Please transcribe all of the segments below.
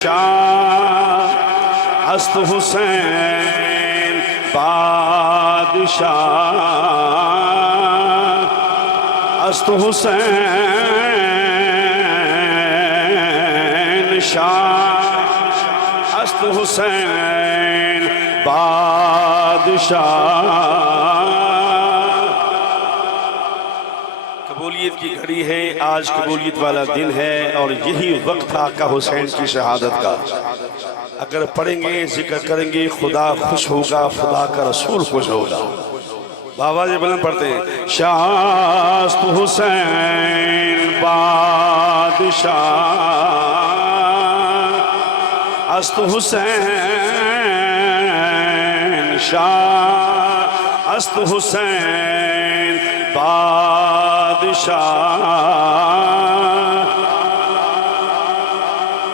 शाह अस्त हुसैन बादशाह अस्त हुसैन शाह अस्त हुसैन बादशाह। कबूलियत की घड़ी है, आज कबूलियत वाला दिन है और यही वक्त था आका हुसैन की शहादत का। अगर पढ़ेंगे जिक्र करेंगे खुदा खुश होगा, खुदा का रसूल खुश होगा। बाबा जी बुलंद पढ़ते हैं शाह हुसैन बादशाह अस्त हुसैन शाह अस्त हुसैन बादशाह।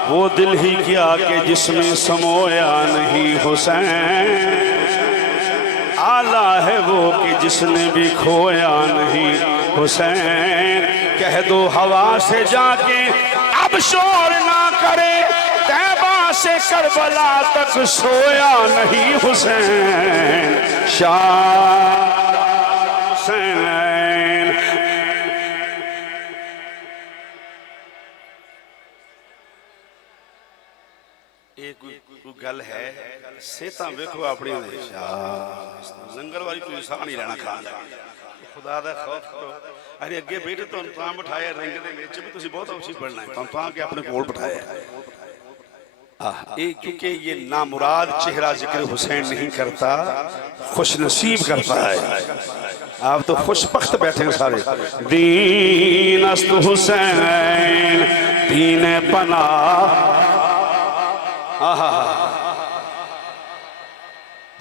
वो दिल ही क्या कि जिसमें समोया नहीं हुसैन, आला है वो कि जिसने भी खोया नहीं हुसैन। कह दो हवा से जाके अब शोर ना करे, तैबा से करबला तक सोया नहीं हुसैन। शाह हुसैन एक गल है सेता वेखो अपनी लंगर वाली कोई साह नहीं लेना खा खुदा दा खौफ करो। अरे अगे बेटे तुम तां बिठाया रंग दे विच भी तुसीं बहुत औखी पढ़ना है, तुम तां के अपने कोल बिठाया क्योंकि ये नामुराद चेहरा जिक्र हुसैन नहीं करता, खुश नसीब करता है। आप तो खुशबख्त बैठे हैं सारे। दीन अस्त हुसैन दीन पना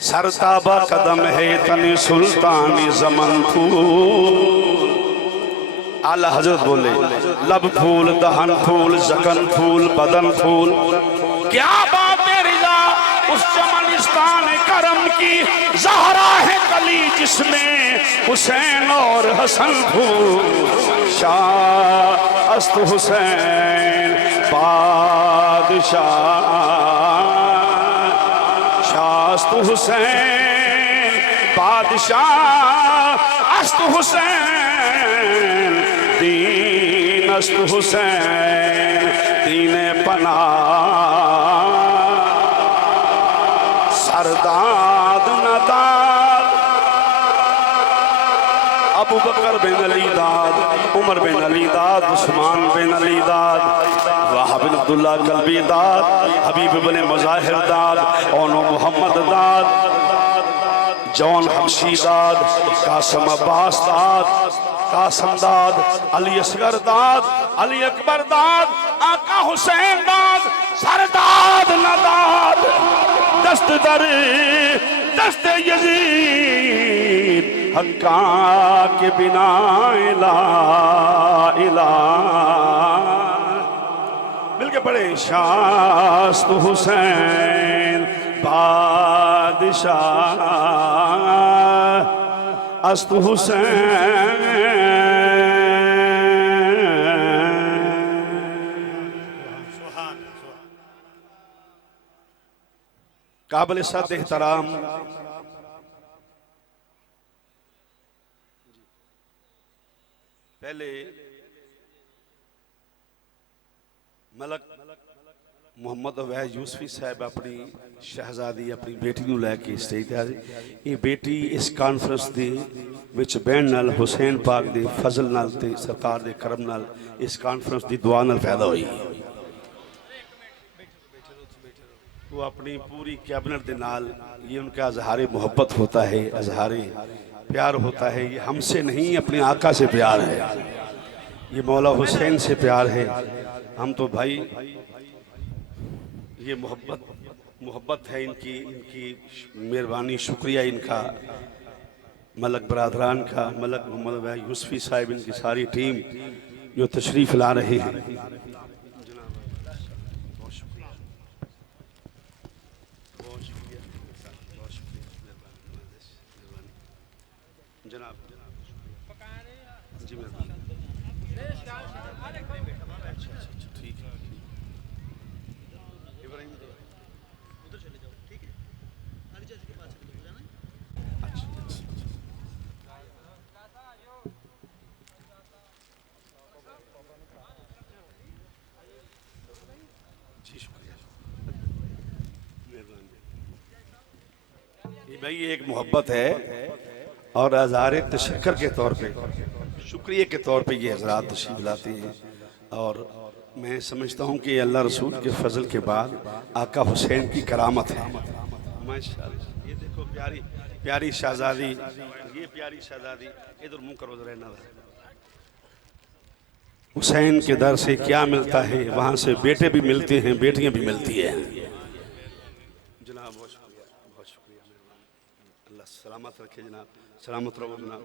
सरताबा कदम है तनी सुल्तानी जमन फूल। आला हजरत बोले लब फूल दहन फूल जकन फूल बदन फूल। क्या बात है रिजा उस चमनिस्तान करम की, ज़हरा है कली जिसमें हुसैन और हसन फूल। शाह अस्त हुसैन बादशाह अस्त हुसैन बादशाह अस्त हुसैन दीन अस्त हुसैन दीन पना। सरदाद नदाद अबू बकर बिन अली दाद, उमर बिन अली दाद, उस्मान बिन अली दाद, वाहब बिन अब्दुल्लाह कल्बी दाद, हबीब बिन मुजाहिर दाद, ओनो मोहम्मद दाद, जौन हबशी दाद, कासम अब्बास दाद, कासम दाद, अली असगर दाद, अली अकबर दाद, आका हुसैन दाद, सरदाद नदाद, दस्त दर दस्त यजीद हक्का के बिना इला इला। मिलके पढ़े शाह हुसैन बादशाह अस्त हुसैन। काबिल सद एहतराम पहले मलक मुहम्मद अवैस यूसफी साहब अपनी शहजादी अपनी बेटी को लैके स्टेज ते आए। ये बेटी इस कॉन्फ्रेंस दे विच बहन नाल हुसैन पाक दे फजल नाल ते सरकार दे करम नाल इस कॉन्फ्रेंस दी दुआ नाल पैदा हुई। वो अपनी पूरी कैबिनेट के नाल, ये उनका अजहार मोहब्बत होता है, अजहार प्यार होता है। ये हमसे नहीं अपने आका से प्यार है, ये मौला हुसैन से प्यार है। हम तो भाई ये मोहब्बत है इनकी, इनकी मेहरबानी, शुक्रिया इनका, मलक बरादरान का, मलक मोहम्मद यूसफी साहब, इनकी सारी टीम जो तशरीफ़ ला रहे हैं। जनाब जी मेहरबानी। भाई एक मोहब्बत है और आज़ार तशक्कर के तौर पे, शुक्रिया के तौर पे ये हजरात तशरीफ लाते हैं। और मैं समझता हूँ कि अल्लाह रसूल के फजल के बाद आका हुसैन की करामत है। माशाअल्लाह, ये देखो प्यारी प्यारी शहजादी, ये प्यारी शहजादी, इधर मुंह करो जरा ना। हुसैन के दर से क्या मिलता है, वहाँ से बेटे भी मिलते हैं, बेटियाँ भी मिलती हैं। जनाब बहुत शुक्रिया, बहुत शुक्रिया, अल्लाह सलामत रखे जनाब, सलामत रहो जनाब।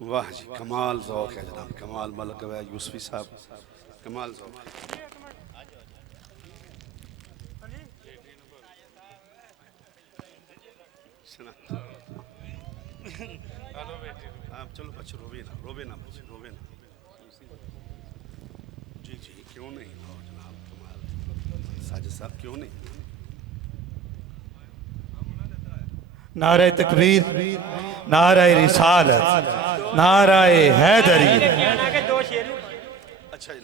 वाह जी, कमाल ज़ौक़ है जनाब, कमाल। मलक अवैस यूसुफी साहब, कमाल ज़ौक़। आप चलो बच्चे, रोवे ना, रोवे ना बच्चे, रोवे ना। जी जी, क्यों नहीं जनाब, कमाल। साजिद साहब क्यों नहीं। नारे तकबीर, नारे रिसालत, नारे हैदरी। अच्छा जी,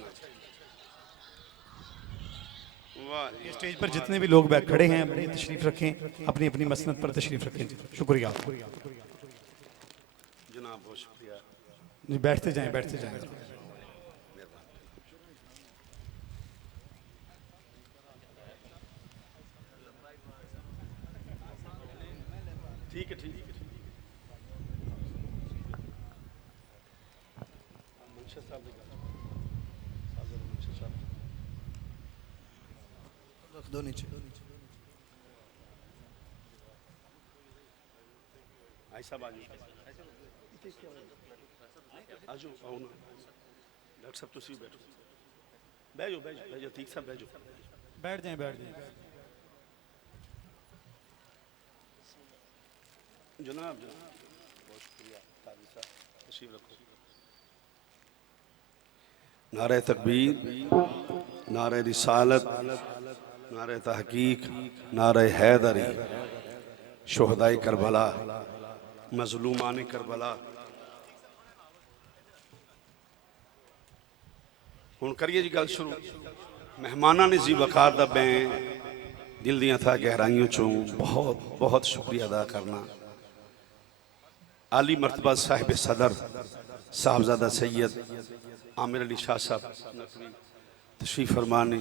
वाह। स्टेज पर जितने भी लोग बैठ खड़े हैं अपनी तशरीफ रखें, अपनी अपनी मसनद पर तशरीफ रखें। शुक्रिया जनाब, बहुत शुक्रिया। जी, बैठते जाएं, बैठते जाएं। ठीक है, ठीक है। मंशा साहब रख दो नीचे। आयशा बाजी आजो आओ ना डॉक्टर साहब, तुसी बैठो, बैठो बैठो बैठो, ठीक साहब बैठो, बैठ जाएं, बैठ जाएं। जनाब जनाब बहुत शुक्रिया। काजी साहब तशरीफ रखो। नारे तकबीर, नारे रिसालत, नारे तहकीक, नारे हैदरी, शोहदाए करबला, मजलूमान करबला। हुण करिए जी गल शुरू। मेहमाना ने जी वकार दा मैं दिल दियां था गहराइयों चों बहुत बहुत शुक्रिया अदा करना। आली मरतबा साहिब सदर साहबजादा सैयद आमिर अली शाह साहब तशरीफ फरमाने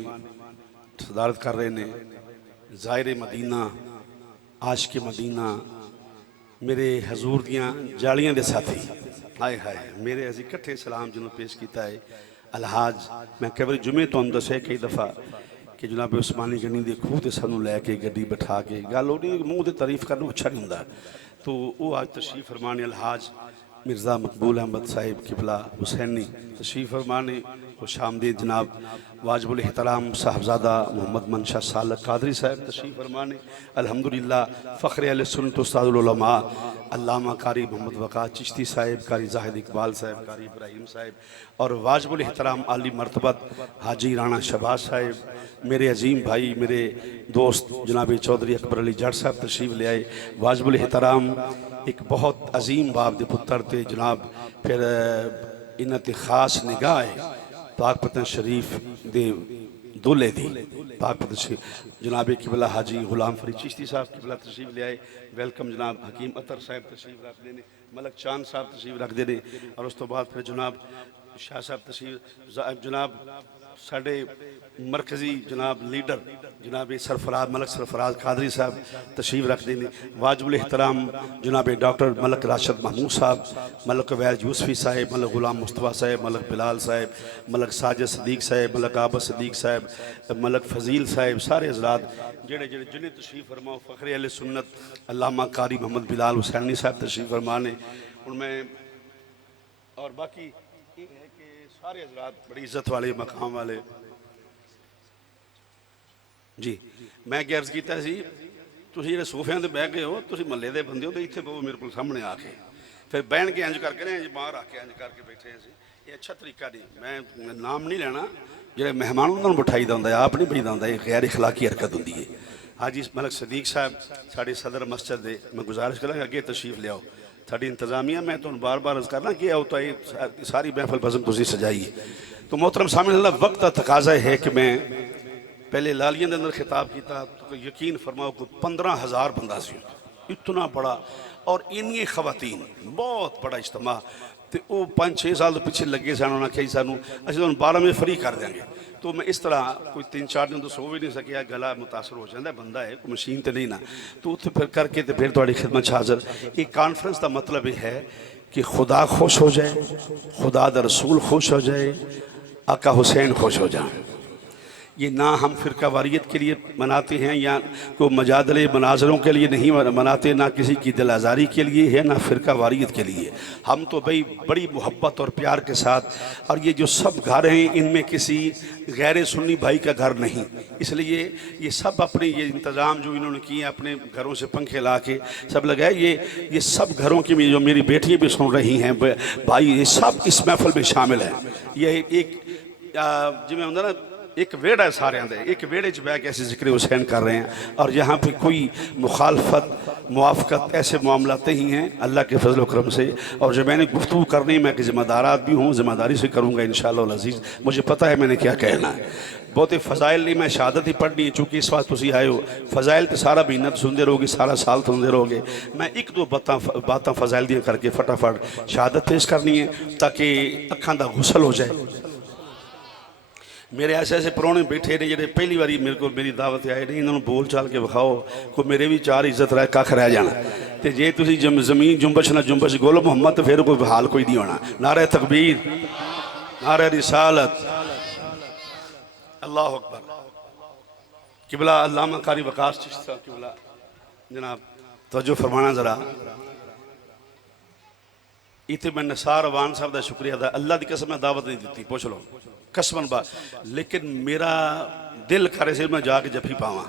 सदारत कर रहे ने। ज़ाहिर मदीना, आशिक मदीना, मेरे हजूर दियां जालियां दे साथी, हाय हाय मेरे असी इकट्ठे सलाम जिन्हों पेश किया है। अलहाज मैं कई बार जुमे तो दसिया कई दफ़ा कि जनाब उस्मानी गनी के खूह से सानू लैके गड्डी बिठा के गल हो नहीं, मूँह से तारीफ करना अच्छा नहीं होंदा। तो वो आज तशरीफ फरमाने अलहाज मिर्ज़ा मकबूल अहमद साहिब किबला हुसैनी तशरीफ फरमाने। खुश आमदीद जनाब वाजिबुल एहतराम साहबजादा मोहम्मद मनशा सालक कादरी साहब तशरीफ फरमाने। अल्हम्दुलिल्लाह फ़ख्र अहले सुन्नत उस्तादुल उलमा अल्लामा कारी मोहम्मद वक़ार चिश्ती साहिब, कारी जाहिद इकबाल साहब, कारी इब्राहिम साहब और वाजिबुल एहतराम आली मरतबत हाजी राना शहबाज साहब, मेरे अजीम भाई, मेरे दोस्त जनाब चौधरी अकबर अली जट साहब तशरीफ ले आए। वाजिबुल एहतराम एक बहुत अजीम बाप दे पुत्र थे जनाब। फिर इन्हां ते खास निगाह है पाकपतन शरीफ दे दूल्हे दी, पाकपतन शरीफ जनाब किबला हाजी गुलाम फरीद चिश्ती साहब किबला तशरीफ ले आए। वेलकम जनाब हकीम अतर साहब तशरीफ रखते हैं, मलक चांद साहब तशरीफ रखते हैं और उस तो बाद फिर जनाब शाह साहब तशरीफ, जनाब साढ़े मरकजी जनाब लीडर जनाब सरफराज मलक सरफराज कादरी साहब तशरीफ रखते हैं। वाजिबुल एहतराम जनाब डॉक्टर मलक राशिद महमूद साहब, मलक अवैस यूसुफी साहब, मलक गुलाम मुस्तफ़ा साहब, मलक बिलाल साहब, मलक साजिद सदीक साहब, मलक आबद सदीक साहब, मलक फजील साहब, सारे हजरात जेड़े जेड़े जिन्हें तशरीफ फरमाओ। फ़ख्र अहले सुन्नत अल्लामा कारी मोहम्मद बिलाल हुसैनी साहब तशरीफ फरमाने। और मैं और बाकी ये है कि सारे हजरात बड़ी इज्जत वाले मकाम वाले जी। मैं अर्ज किया तुसीं जिहड़े सोफियां ते बह गए हो, तुसीं महल्ले दे बंदे हो तो इत्थे बहु मेरे को सामने आके फिर बहन के इंज करके इंज बाहर आके इंज करके बैठे हैं। ये अच्छा तरीका नहीं, मैं नाम नहीं लेना, जिहड़े मेहमान उन्होंने बिठाई दा हुंदा, आप नहीं बठीदा हुंदा, ये गैर इखलाकी हरकत हुंदी है। हाजी मलक सदीक साहब साढ़े सदर मस्जिद दे, मैं गुजारिश करा अगे तशरीफ लियाओ। साड़ी इंतजामिया मैं तुहानूं बार बार अर्ज करना कि आओ तो ये सारी महफल बज़म तुसीं सजाई तो मोहतरम सामने अल्लाह वक्त का तकाजा है कि मैं पहले लालियां के अंदर खिताब किया तो यकीन फरमाओ को 15,000 बंदा सी इतना बड़ा और इन्नी खवातीन बहुत बड़ा इज्तमा तो वो 5-6 साल तो पिछे लगे सन उन्होंने कही सानू असं तुम 12 बजे फ्री कर देंगे तो मैं इस तरह कोई 3-4 दिन तो सो भी नहीं सकिया गला मुतासर हो जाता बंदा है कोई मशीन तो नहीं ना तो उत्थे फिर करके तो फिर थोड़ी खिदमत हाज़र एक कॉन्फ्रेंस का मतलब यह है कि खुदा खुश हो जाए खुदा दा रसूल खुश हो जाए आका हुसैन खुश हो जाए ये ना हम फ़िरका वारियत के लिए मनाते हैं या को मजादले मनाजरों के लिए नहीं मनाते ना किसी की दिल आज़ारी के लिए है ना फ़िरका वारियत के लिए हम तो भाई बड़ी मोहब्बत और प्यार के साथ और ये जो सब घर हैं इनमें किसी गैर सुन्नी भाई का घर नहीं इसलिए ये सब अपने ये इंतज़ाम जो इन्होंने किए अपने घरों से पंखे ला के सब लगाए ये सब घरों की जो मेरी बेटियाँ भी सुन रही हैं भाई ये सब इस महफिल में शामिल हैं ये एक जिमें होंगे ना एक वेड़ है सारे एक वेड़े च बह के ऐसे जिक्र हुसैन कर रहे हैं और यहाँ पे कोई मुखालफत मुआफ़क़त ऐसे मामलाते ही हैं अल्लाह के फजल करम से और जो मैंने गुफ्तगू करनी मैं कि ज़िम्मेदार आदमी हूँ ज़िम्मेदारी से करूँगा इंशाअल्लाह अज़ीज़ मुझे पता है मैंने क्या कहना है बहुत ही फ़ज़ाइल नहीं मैं शहादत ही पढ़नी है चूँकि इस बात तुम आए हो फ़ज़ाइल तो सारा महीना तो सुनते रहोगे सारा साल सुनते रहोगे मैं एक दो बातें फ़ज़ाइल दी करके फटाफट शहादत पेश करनी है ताकि अखां दा गुसल हो जाए मेरे ऐसे ऐसे परौने बैठे ने जो पहली बारी मेरे को मेरी दावत आए नहीं इन्होंने बोल चाल के विखाओ को मेरे भी चार इज्जत रह कख रह जाना तो जे तुम जमीन जुम्बश ना जुम्बश गोलो मुहम्मद तो फिर कोई हाल कोई नहीं होना नारे तकबीर नारे रिसालत अल्लाह अकबर किबला अल्लामा कारी वकास चिश्ती साहब किबला जनाब तवज्जो फरमाना ज़रा इतने मैं निसार अवान साहब का शुक्रिया अदा अल्लाह की कसम मैं दावत नहीं दी पूछ लो कसमन बात लेकिन मेरा दिल करे से मैं जाके जफी पावा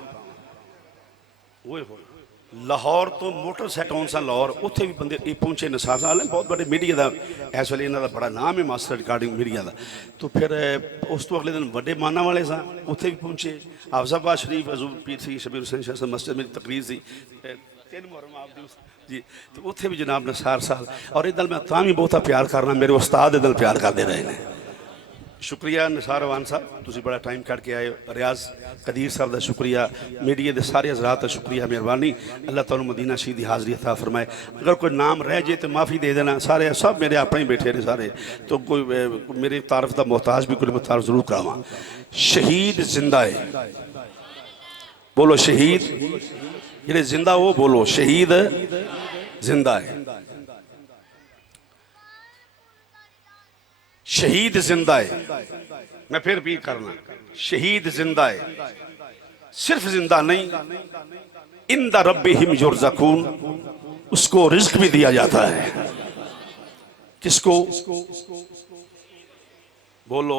वो हो लाहौर तो मोटर सेट ऑन सा लाहौर उत्थे भी बंदे पहुंचे निसार साहब बहुत बड़े मीडिया का इस वे इन्हों का बड़ा नाम है मास्टर रिकॉर्डिंग मीडिया का तो फिर उस तो अगले दिन बड़े माना वाले सा उत्थे भी पहुंचे हाफजाबाद शरीफ हजूर पीर सी शबीर हुसैन शाह मस्जिद मेरी तकरीर सी 3 मुहर्रम आप जी तो उत्थे भी जनाब निसार साहब और इधर मैं तां भी बहुता प्यार करना मेरे उस्ताद इधर प्यार करते रहे हैं शुक्रिया निसार अवान साहब तुम बड़ा टाइम कट के आए रियाज कदीर साहब का शुक्रिया मीडिया के सारे हजरात का शुक्रिया मेहरबानी अल्लाह तुहानू मदीना शहीद की हाज़री अता फरमाए अगर कोई नाम रह जाए तो माफ़ी दे देना सारे सब मेरे अपने ही बैठे ने सारे तो कोई मेरे तारफ का मोहताज भी कोई मैं तारफ जरूर करावा शहीद जिंदा है बोलो शहीद जे जिंदा वो बोलो शहीद जिंदा है शहीद जिंदा है मैं फिर भी करना शहीद जिंदा है सिर्फ जिंदा नहीं इंदा रब्बिहिम युरज़क़ून उसको रिज्क भी दिया जाता है किसको बोलो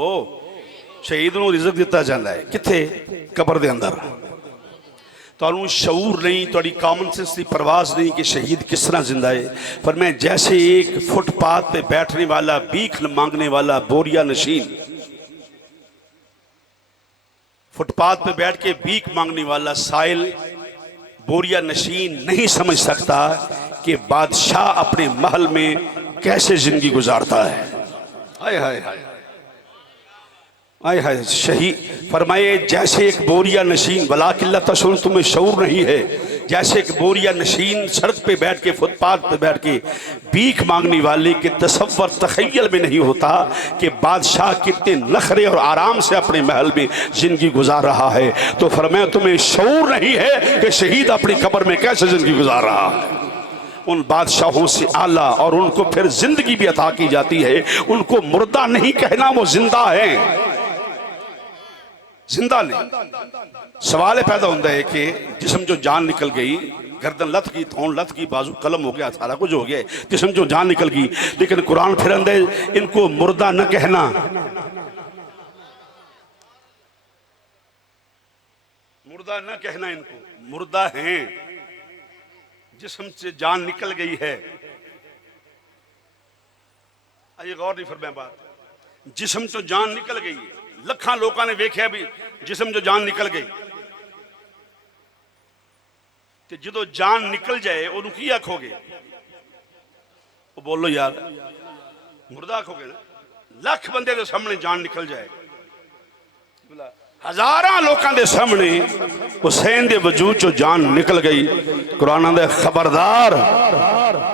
शहीद नूं रिज्क दिता जाता है किथे कब्र दे अंदर तो शऊर नहीं थोड़ी कॉमन सेंस की परवाज नहीं कि शहीद किस तरह जिंदा है पर मैं जैसे एक फुटपाथ पे बैठने वाला भीख मांगने वाला बोरिया नशीन फुटपाथ पे बैठ के भीख मांगने वाला साइल बोरिया नशीन नहीं समझ सकता कि बादशाह अपने महल में कैसे जिंदगी गुजारता है हाय हाय हाय आय हाय शहीद फरमाए जैसे एक बोरिया नशीन वला किल्ला तशूर तुम्हें शऊर नहीं है जैसे एक बोरिया नशीन सड़क पे बैठ के फुटपाथ पे बैठ के भीख मांगने वाले के तसव्वुर तखय्युल में नहीं होता कि बादशाह कितने नखरे और आराम से अपने महल में जिंदगी गुजार रहा है तो फरमाया तुम्हें शऊर नहीं है कि शहीद अपनी कब्र में कैसे जिंदगी गुजार रहा है उन बादशाहों से आला और उनको फिर जिंदगी भी अता की जाती है उनको मुर्दा नहीं कहना वो जिंदा है जिंदा नहीं सवाल पैदा होता है कि जिस्म जो जान निकल गई गर्दन लथ गई थोन लथ गई बाजू कलम हो गया सारा कुछ हो गया जिस्म जो जान निकल गई लेकिन कुरान फिर अंदे इनको मुर्दा न कहना मुर्दा न कहना इनको मुर्दा हैं जिस्म से जान निकल गई है आइए गौर नहीं फरमाया बात जिस्म तो जान निकल गई है लखा लोगों ने वेख्या भी जिस्म जो जान निकल गई तो जो जान निकल जाए उन्होंने की आखोगे वो बोलो यार मुर्दा आखोगे ना ਲੱਖ ਬੰਦੇ ਦੇ ਸਾਹਮਣੇ ਜਾਨ ਨਿਕਲ ਜਾਏ, हजारां लोगों के सामने हुसैन के वजूद चो जान निकल गई। कुरान दे खबरदार,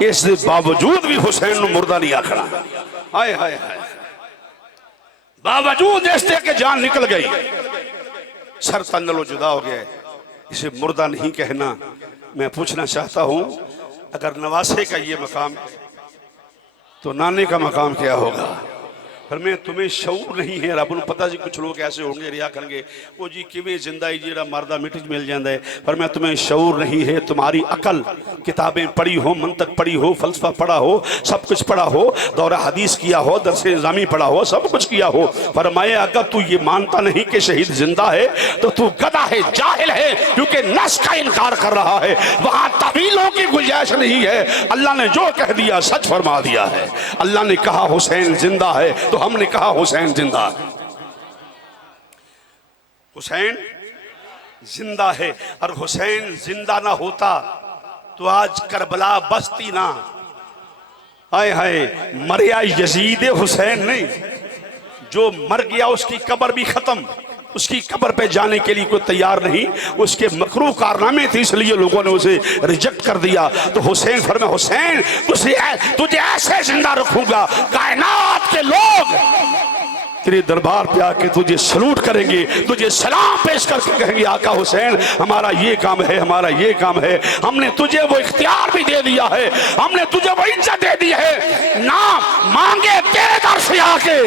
इस दे बावजूद भी हुसैन नूं मुर्दा नहीं आखना। हाय हाय हाय, बावजूद इसके कि जान निकल गई, सर तन नालों जुदा हो गया, इसे मुर्दा नहीं कहना। मैं पूछना चाहता हूं, अगर नवासे का ये मकाम तो नाने का मकाम क्या होगा? पर मैं तुम्हें शऊर नहीं है, रब नूं पता जी कुछ लोग ऐसे होंगे रिया करेंगे वो जी किवें जिंदा ही जेड़ा मरदा मिट मिल जाता है। पर मैं तुम्हें शऊर नहीं है, तुम्हारी अकल किताबें पढ़ी हो, मंतक पढ़ी हो, फलसफा पढ़ा हो, सब कुछ पढ़ा हो, दौरा हदीस किया हो, दरस निज़ामी पढ़ा हो, सब कुछ किया हो, पर मैं अगर तू ये मानता नहीं कि शहीद जिंदा है तो तू गधा है, जाहिल है, क्योंकि नस का इनकार कर रहा है। वहां तवीलों की गुंजाइश नहीं है। अल्लाह ने जो कह दिया सच फरमा दिया है। अल्लाह ने कहा हुसैन जिंदा है तो हमने कहा हुसैन जिंदा है। हुसैन जिंदा है, और हुसैन जिंदा ना होता तो आज करबला बसती ना। हाय हाय, मरिया यजीद हुसैन नहीं, जो मर गया उसकी कब्र भी खत्म, उसकी कब्र पे जाने के लिए कोई तैयार नहीं, उसके मकरूह कारनामे थे इसलिए लोगों ने उसे रिजेक्ट कर दिया। तो हुसैन फरमाया, हुसैन तुझे ऐसे जिंदा रखूंगा, कायनात के लोग तेरे दरबार पे आके तुझे सलूट करेंगे, तुझे सलाम पेश करके कहेंगे आका हुसैन हमारा ये काम है, हमारा ये काम है, हमने तुझे वो इख्तियार भी दे दिया है, हमने तुझे वो इज्जत दे दी है, ना मांगे तेरे दर से आके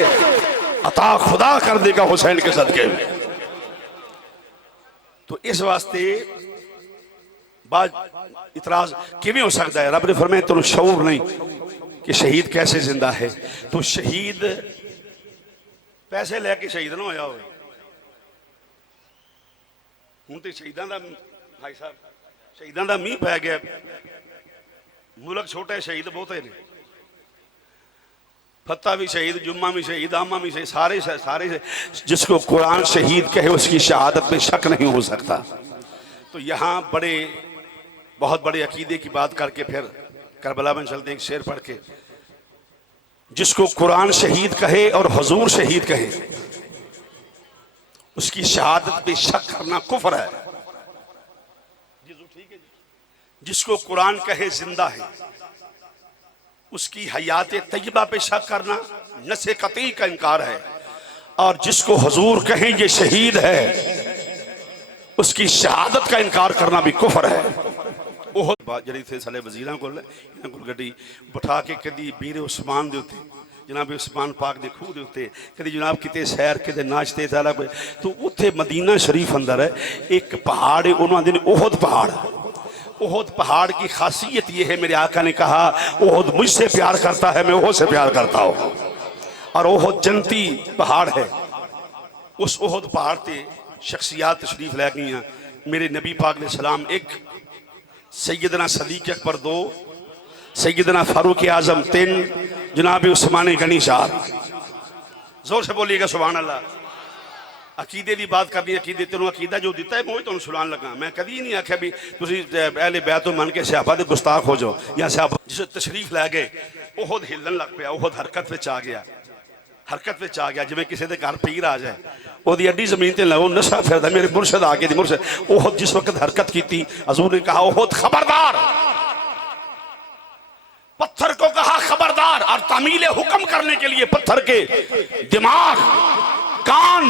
अता खुदा कर देगा हुसैन के सदके में। तो इस वास्ते बात इतराज किवें हो सकता है? रब ने फरमाया तेनू शऊर नहीं कि शहीद कैसे जिंदा है। तो शहीद पैसे लैके शहीद ना होया होवे, हुण ते शहीदां दा भाई साहब शहीदां दा मींह पै गया, मुल्क छोटा है, शहीद बहुते ने, फत्ता भी शहीद, जुम्मा भी शहीद, आमा भी शहीद, सारे सारे। जिसको कुरान शहीद कहे उसकी शहादत में शक नहीं हो सकता। तो यहाँ बहुत बड़े अकीदे की बात करके फिर करबला में चलते एक शेर पढ़ के, जिसको कुरान शहीद कहे और हुजूर शहीद कहे उसकी शहादत पे शक करना कुफ्र है। जिसको कुरान कहे जिंदा है उसकी हयात तय्यबा पे शक करना नसे कतई का इनकार है, और जिसको हुजूर कहें ये शहीद है उसकी शहादत का इनकार करना भी कुफ्र है। जी थे साढ़े वजीर को गड्डी बिठा के कभी बीर उस्मान के उत्ते जनाब उस्मान पाक के खूह के उत्ते कभी जनाब किते सैर किते नाचते सारा कुछ। तो उत्थे मदीना शरीफ अंदर है एक पहाड़ है, उन्होंने आते ओहद पहाड़। ओहद पहाड़ की खासियत यह है, मेरे आका ने कहा ओहद मुझसे प्यार करता है, मैं ओहद से प्यार करता हूँ, और ओहद जन्नती पहाड़ है। उस ओहद पहाड़ से शख्सियात तशरीफ लै गई। मेरे नबी पाक ने सलाम एक, सैयदना सदीक अकबर 2, सैयदना फारूक आजम 3, जनाब उस्मान गनी 4। जोर से बोलिएगा सुभान अल्लाह। अकीदे की बात करनी, अकीदे तेनों अकीदा जो दिता है मैं तुहानूं सुनान लगा। मैं कभी नहीं आख्या भी तुसीं अहले बैत मन के सहाबा दे गुस्ताख हो जाओ या सहाबा। जिस तशरीफ लै गए ओहद हिलन लग पिया, ओहद हरकत में आ गया, हरकत में आ गया जिवें किसी के घर पीर आ जाए, ओदी अड्डी जमीन ते लो नशा फिरदा, मेरे मुर्शद आ गए मुर्शद। ओहद जिस वक्त हरकत की हजूर ने कहा ओहद खबरदार, पत्थर को कहा खबरदार, और तामील हुक्म करने के लिए पत्थर के दिमाग, कान,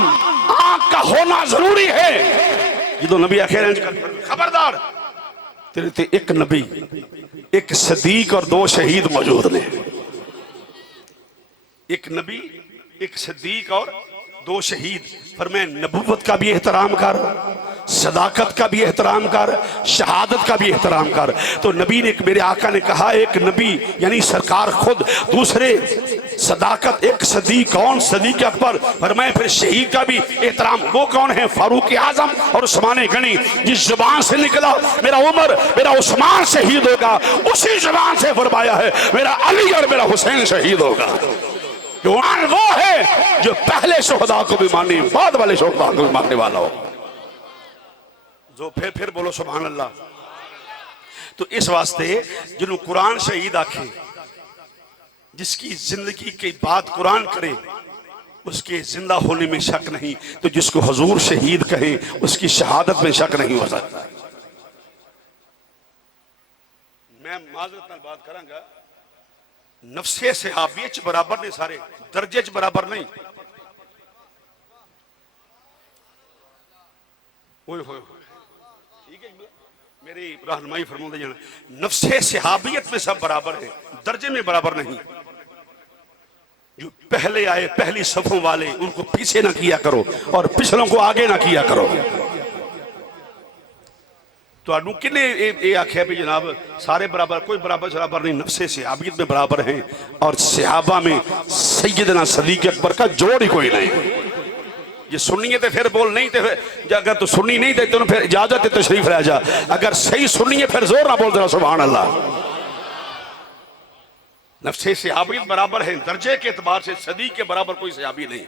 आंख का होना जरूरी है। जो नबी आखिर खबरदार, तेरे ते एक नबी, एक सदीक और 2 शहीद मौजूद ने। एक नबी, एक सदीक और 2 शहीद। पर मैं नबूवत का भी एहतराम कर, सदाकत का भी एहतराम कर, शहादत का भी एहतराम कर। तो नबी ने, मेरे आका ने कहा एक नबी यानी सरकार खुद, दूसरे सदाकत, एक सदीक कौन? सदीक अकबर। पर मैं फिर शहीद का भी एहतराम, वो कौन है? फारूक आजम और उस्मान गनी। जिस जुबान से निकला मेरा उमर, मेरा उस्मान शहीद होगा, उसी जुबान से फरमाया है मेरा अली और मेरा हुसैन शहीद होगा। वो है जो पहले शोहदा को भी माने, बाद वाले शोहदा को भी मानने वाला हो। जो फिर बोलो सुभान अल्लाह। तो इस वास्ते जिन्होंने कुरान शहीद आखे, जिसकी जिंदगी की बात कुरान करे उसके जिंदा होने में शक नहीं, तो जिसको हुजूर शहीद कहें उसकी शहादत में शक नहीं हो सकता। मैं माजरत नाल बात करांगा, नफ्से सहाबियत च बराबर ने, सारे दर्जे च बराबर नहीं। ओए होए ठीक है, मेरी रहनुमाई फरमाते जाना, नफ्से सहाबियत में सब बराबर है, दर्जे में बराबर नहीं। जो पहले आए पहली सफों वाले उनको पीछे ना किया करो और पिछलों को आगे ना किया करो। तो किने ये आख्या भी जनाब सारे बराबर, कोई बराबर शराबर नहीं, नफ्से सहाबियत में बराबर हैं और सहाबा में सैयदना सदीक अकबर का जोड़ ही कोई नहीं। ये सुनिए तो फिर बोल, नहीं तो फिर अगर तो सुनी नहीं देते तो फिर इजाजत है तशरीफ रह जा, अगर सही सुनिए फिर जोर ना बोल देना सुभान अल्लाह। नफ्से सहाबियत बराबर है, दर्जे के एतबार से सदी के बराबर कोई सहाबी नहीं।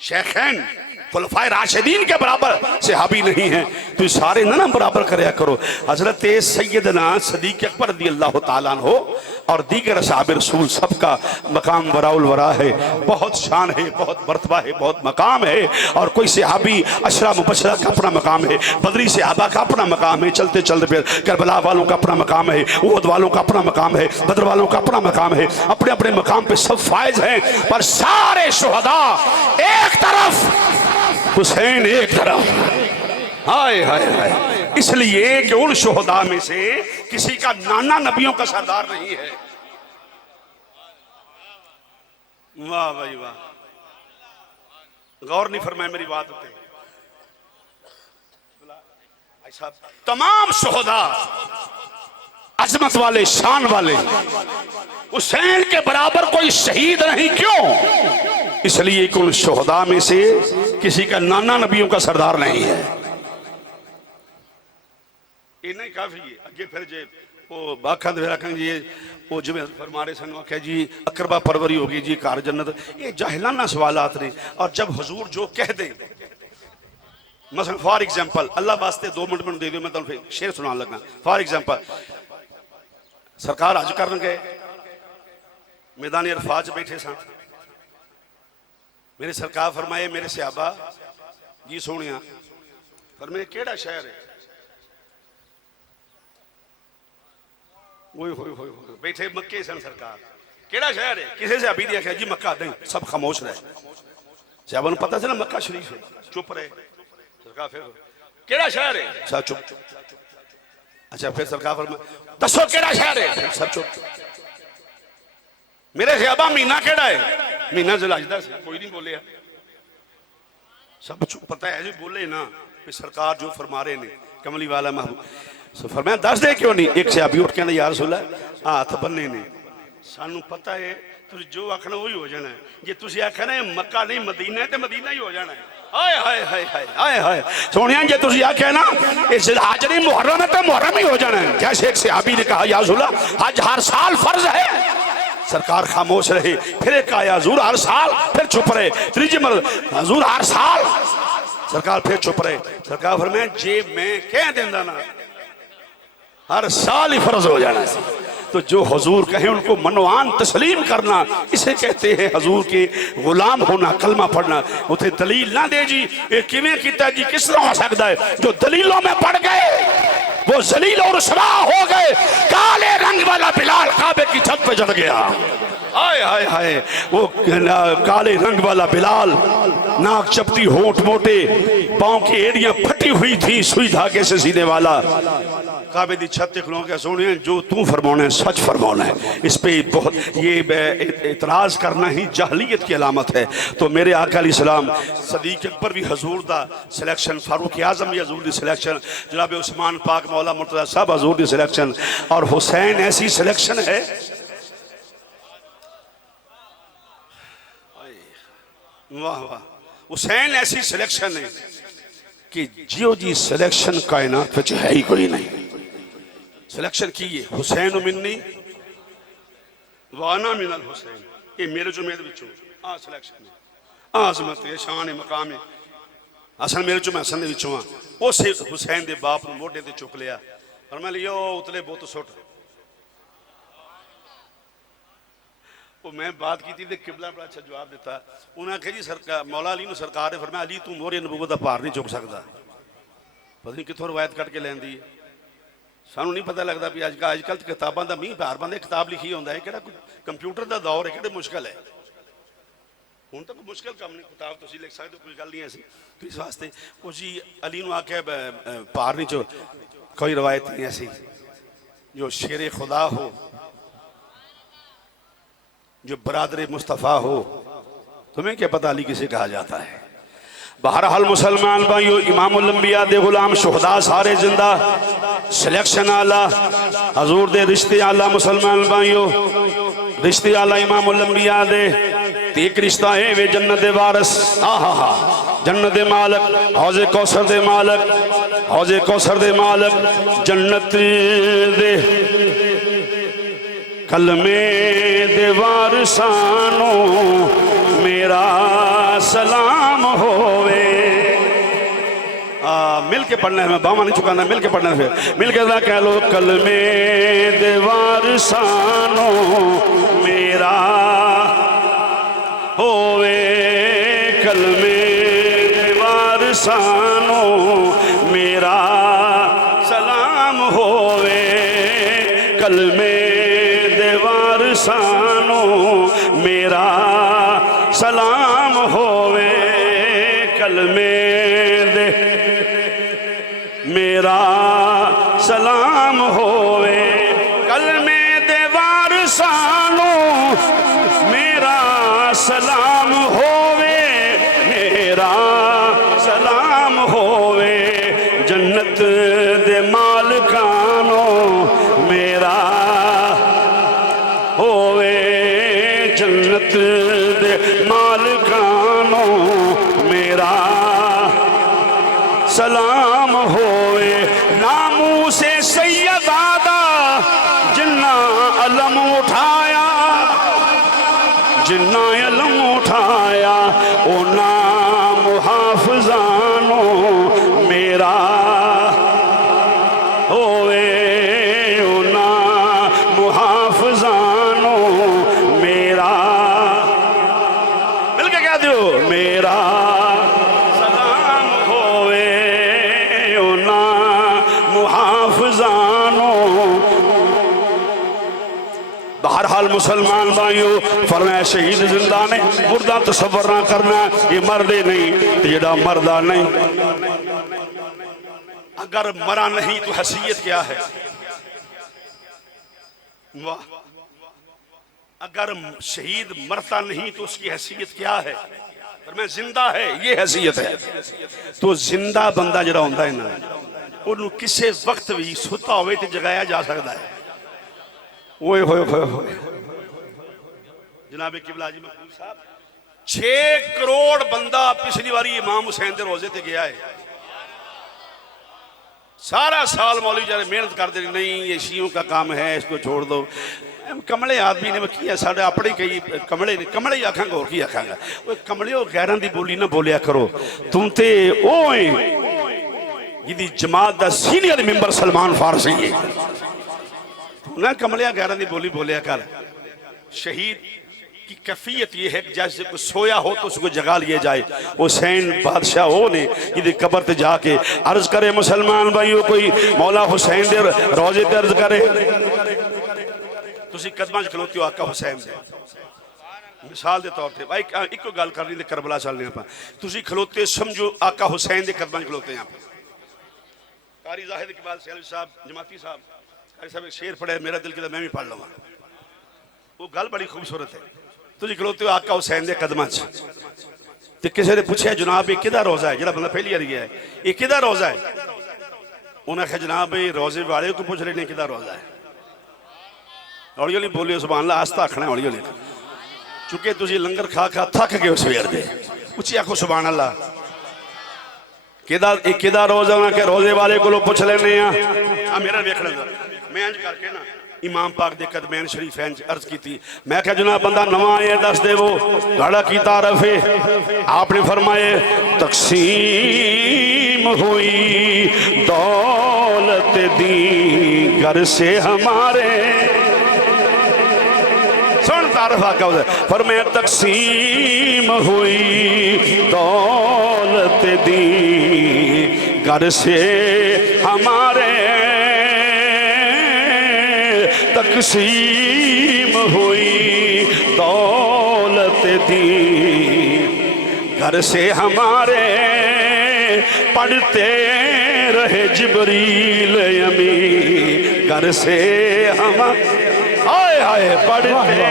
शेखैन खुलफाए राशिदीन के बराबर सहाबी नहीं है, तो सारे ना बराबर करया करो। हजरत सैयदना सदीक अकबर रज़ी अल्लाह ताला अन्हु और दीगर असहाब रसूल सबका मकाम वराउल वरा है, बहुत शान है, बहुत मर्तबा है, बहुत मकाम है। और कोई सहाबी अशरा मुबशरा का अपना मकाम है, बदरी सहाबा का अपना मकाम है, चलते चलते फिर करबला वालों का अपना मकाम है, उहद वालों का अपना मकाम है, बदर वालों का अपना मकाम है। अपने अपने मकाम पे सब फायज हैं, पर सारे शुहदा एक तरफ, हुसैन एक तरफ। हाय हाय हाय, इसलिए कि उन शुहदा में से किसी का नाना नबियों का सरदार नहीं है। वाह भाई वाह, गौर नहीं फरमाया मेरी बात पे। भाई साहब, तमाम शुहदा अजमत वाले, शान वाले, हुसैन के बराबर कोई शहीद नहीं। क्यों? इसलिए कि उन शुहदा में से किसी का नाना नबियों का सरदार नहीं है। ये नहीं काफी है, अगे फिर जे वो बाखा जी वो जिवें फरमा रहे सन, आख्या जी अकरबा परवरी होगी जी कार जन्नत, ये जाहिलाना सवालात ने। और जब हुजूर जो कह दे, मसलन फॉर एग्जाम्पल, अल्लाह वास्ते 2 मिनट दे दो, मैं तुम शेर सुना लगा। फॉर एग्जाम्पल, सरकार हज करन गए, मैदान अरफात बैठे सन, मेरे सरकार फरमाए मेरे सहाबा जी सोनिया, फरमाए केड़ा शहर है? बैठे मक्के सन, सरकार केड़ा शहर है? किसी से अभी देखा जी मक्का, नहीं, सब खामोश रहे। सहाबा ने पता चला मक्का शरीफ है, चुप रहे। सरकार फिर केड़ा शहर है? सब चुप। अच्छा, फिर सरकार फरमाए दसो केड़ा शहर है? सब चुप। मेरे सहाबा महीना केड़ा है? महीना ज़ुल्हिज्जा से। कोई नहीं बोले, सब चुप। पता है जी बोले ना कि सरकार जो फरमा रहे ने, कमली वाला महबूब फरमाया दस दे क्यों नहीं? एक सहाबी उठ के यार रसूल हाथ बन्ने ने, सानू पता है तुम जो आखना वही हो जाना है। जे तुम आखना है मक्का नहीं मदीना है तो मदीना ही हो जाना है। हाय हाय हाय हाय हाय हाय सोनिया, जे तुम आख्या ना इस हाजरी मुहर्रम है तो मुहर्रम ही हो जाना है। जैसे एक सहाबी ने कहा या रसूल हज हर साल फर्ज है। सरकार खामोश रहे। फिर एक आया हजूर हर साल, फिर चुप रहे। तीसरी मर हजूर हर साल, सरकार फिर चुप रहे। सरकार फरमाया जे मैं कह देंदा ना हर साल ही फर्ज हो जाना है। तो जो हुजूर कहे उनको मनवान तस्लीम करना, इसे कहते हैं हुजूर के गुलाम होना, कलमा पढ़ना। उसे दलील ना दे जी ये किवें कीता जी, किस तरह हो सकता है? जो दलीलों में पड़ गए वो जलील और रुसवा हो गए। काले रंग वाला बिलाल काबे की छत पे चढ़ गया। हाय हाय हाय, वो काले रंग वाला बिलाल, नाक चपटी, होंठ मोटे, पांव की एड़ियां फटी हुई थी सुई धागे से सीने वाला, काबे दी छत खलो के सोने जो तू फरमाना है सच फरमाना है। इस पे बहुत ये इतराज करना ही जाहलियत की अलामत है। तो मेरे आका अलैहिस्सलाम सदीक अकबर भी हजूर दा सिलेक्शन, फारूक आजम भी हजूर दी सिलेक्शन, जनाब उस्मान पाक मौला मुर्तज़ा साहब हजूर दी सिलेक्शन, और हुसैन ऐसी सिलेक्शन है। वाह वाह, हुसैन ऐसी सिलेक्शन है कि जियो जी सिलेक्शन कायनात विच है ही कोई नहीं। सिलेक्शन की है हुसैन मिन्नी वाना मिनल हुसैन, ये मेरे जो मेरे विचों आ सिलेक्शन है, आजमत है, शान है, मकाम है। असल मेरे चो मैं हसन दे विचों हाँ। उस हुसैन दे बाप नूं मोढे ते चुक लिया और मैं लियो उतले बुत सुट। वो मैं बात की थी किबला बड़ा अच्छा जवाब दिता। उन्हें आख्या जी सरकार मौला अली नूं सरकार ने फरमाया अली तू मोहरे नबूवत दा भार नहीं चुक सकता। पता नहीं कितों रवायत कट के लैंदी है, सानू नहीं पता लगता भी अजकल तो किताबों का मीह प्यार बंदे किताब लिखी होंदा है कि कंप्यूटर का दौर है कि मुश्किल है। हुण तक मुश्किल काम नहीं, किताब तुसीं लिख सकते हो, कोई गल नहीं ऐसी। तो इस वास्ते वो जी अली नूं आख्या भार नहीं चो, कोई रवायत नहीं ऐसी जो शेर खुदा हो, जो बरादर मुस्तफ़ा हो। तुम्हें क्या पता अली किसे कहा जाता है। बहरहाल मुसलमान भाइयों, इमामुल अंबिया दे गुलाम शुहदा सारे जिंदा, सिलेक्शन आला, हजूर दे रिश्ते आला। मुसलमान भाइयों रिश्ते आला इमामुल अंबिया दे एक रिश्ता है वे जन्नत दे वारस। आहा जन्नत दे मालक, हौजे कौसर दे मालक, हौजे कौसर दे मालक, जन्नत दे कलमे दे वारसानो मेरा सलाम होवे। मिल के पढ़ना है, मैं बामा नहीं चुकाना, मिल के पढ़ना है। मिल के ना कह लो कलमे दे वारसानो मेरा होवे, कलमे दे वारसानो मेरा सलाम होवे, कलमे दे वारसानो मेरा सलाम होवे, कलमे दे मेरा सलाम होवे, कलमे दे वारसानो मेरा सलाम होवे, मेरा सलाम होवे, जन्नत दे मालकानो मेरा होवे, जन्नत दे मालकानो मेरा सलाम होवे। नामू से सैयदादा जिन्ना अलम उठाया, जिन्ना अलम उठाया, ओ नाम हाफिजानो मेरा होवे, ओ नाम हाफिजानो मेरा। मिलके कह दो मेरा सलाम होवे, ओ नाम हाफिजानो। बहरहाल मुसलमान भाइयों फरमाया शहीद जिंदा ने मुर्दा तसव्वुर ना करना, ये मरदे नहीं तो जेड़ा मरदा नहीं। अगर मरा नहीं तो हैसियत क्या है। वाह, अगर शहीद मरता नहीं तो उसकी हैसियत क्या है। पर मैं जिंदा है ये हैसियत है। तो जिंदा बंदा जरा होंदा है ना, उन्होंने किसी वक्त भी सुता होवे तो जगाया जा सकता है। ओए होए होए होए जनाब किबला जी मकबूल साहब 6 करोड़ बंदा पिछली बारी इमाम हुसैन के रोजे ते गया है। सारा साल मौलवी जारे मेहनत करते नहीं, ये शियों का काम है, इसको छोड़ दो। कमले आदमी ने किया साढ़े अपने कई कमले ने, कमले ही आखांगा और की आखांगा। वो कमले गैरां की बोली ना बोलिया करो, तुम ते ओए जिहदी जमात दा सीनियर मेंबर सलमान फारसी है ना, कमलिया गैरां की बोली बोलिया कर। शहीद की कैफियत ये है कि जैसे कोई सोया हो तो उसको जगा लिए जाए। हुसैन बादशाह हो ने जिहदी कबर ते जाके अर्ज करे, मुसलमान भाइयों कोई मौला हुसैन दे रोजे ते अर्ज करे। तुसी कदमां च खलोते हो आका हुसैन दे, मिसाल के तौर पर भाई एक गल करनी तो करबला चलने आप। तुसी खलोते समझो आका हुसैन के कदमां च खलोते हैं। कारी जाहिद इकबाल सैलवी साहब जमाती साहब सब शेर पढ़े, मेरा दिल कहता मैं भी पढ़ लवां। वो गल बड़ी खूबसूरत है। तुझे खलोते हो आका हुसैन के कदमां च, ते किसी ने पूछा जनाब ये किहदा रोजा है, जिहड़ा बंदा पहली बार गया है ये किहदा रोजा है। उन्हें आख्या जनाब ये रोजे वाले को पूछ रहे ने किहदा रोजा है। हौली हौली बोलियो सुभान अल्लाह, आस्ता आखना हौली हौली, चूंकि तुझे लंगर खा खा थक गए सवेर दे। उच्ची आखो सुभान अल्लाह। किहदा रोजा उन्हें आख्या रोजे वाले को पूछ लेने आ। मेरा वेखना मैं इंज करके ना इमाम पाक दे कदमैन शरीफैन अर्ज की थी। मैं क्या जनाब बंदा नवा है दस देवो गाड़ा की तारफ है। आपने फरमाए तकसीम हुई दौलत दी घर से हमारे। सुन तारफ आका फरमाया तकसीम हुई दौलत दी घर से हमारे, तकसीम हुई दौलत दी घर से हमारे, पढ़ते रहे जिब्रील अमी घर से हम, आए आए पढ़ते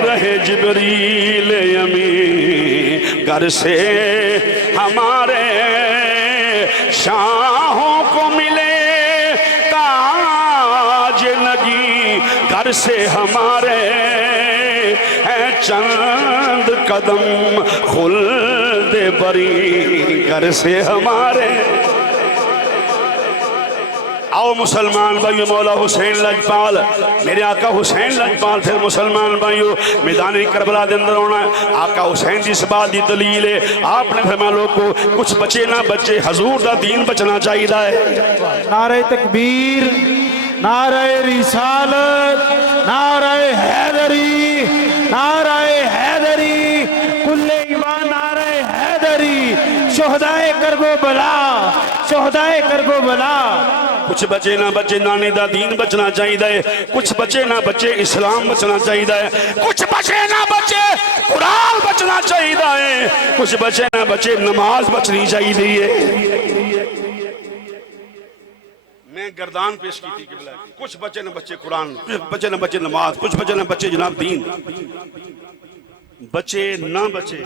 रहे जिब्रील अमी घर से हमारे, शाहों को मिले ताज लगी घर से हमारे, है चंद कदम खुल्द बरी घर से हमारे। आओ मुसलमान भाइयों, मौला हुसैन लजपाल, मेरे आका हुसैन लजपाल थे मुसलमान भाइयों, मैदान करबला के अंदर होना है। आका हुसैन की इस बात की दलील है, आपने फरमाया लोगों को कुछ बचे ना बचे, हजूर का दीन बचना चाहिए है। नारे तकबीर, नारे रिसालत, नारे हैदरी, नारे हैदरी, कुल्ले ईमान, नारे हैदरी, शोहदाए करगो बला, शोहदाए करगो बला। कुछ बचे ना बचे, नानी दा दीन बचना चाहिए, कुछ बचे ना बचे, इस्लाम बचना चाहिए, कुछ बचे ना बचे, कुरान बचना चाहिए, कुछ बचे ना बचे, नमाज बचनी चाहिए। मैं गर्दान पेश की थी कि कुछ बचे ना बचे कुरान, कुछ बचे ना बचे नमाज, कुछ बचे ना बचे जनाब दीन। बचे ना बचे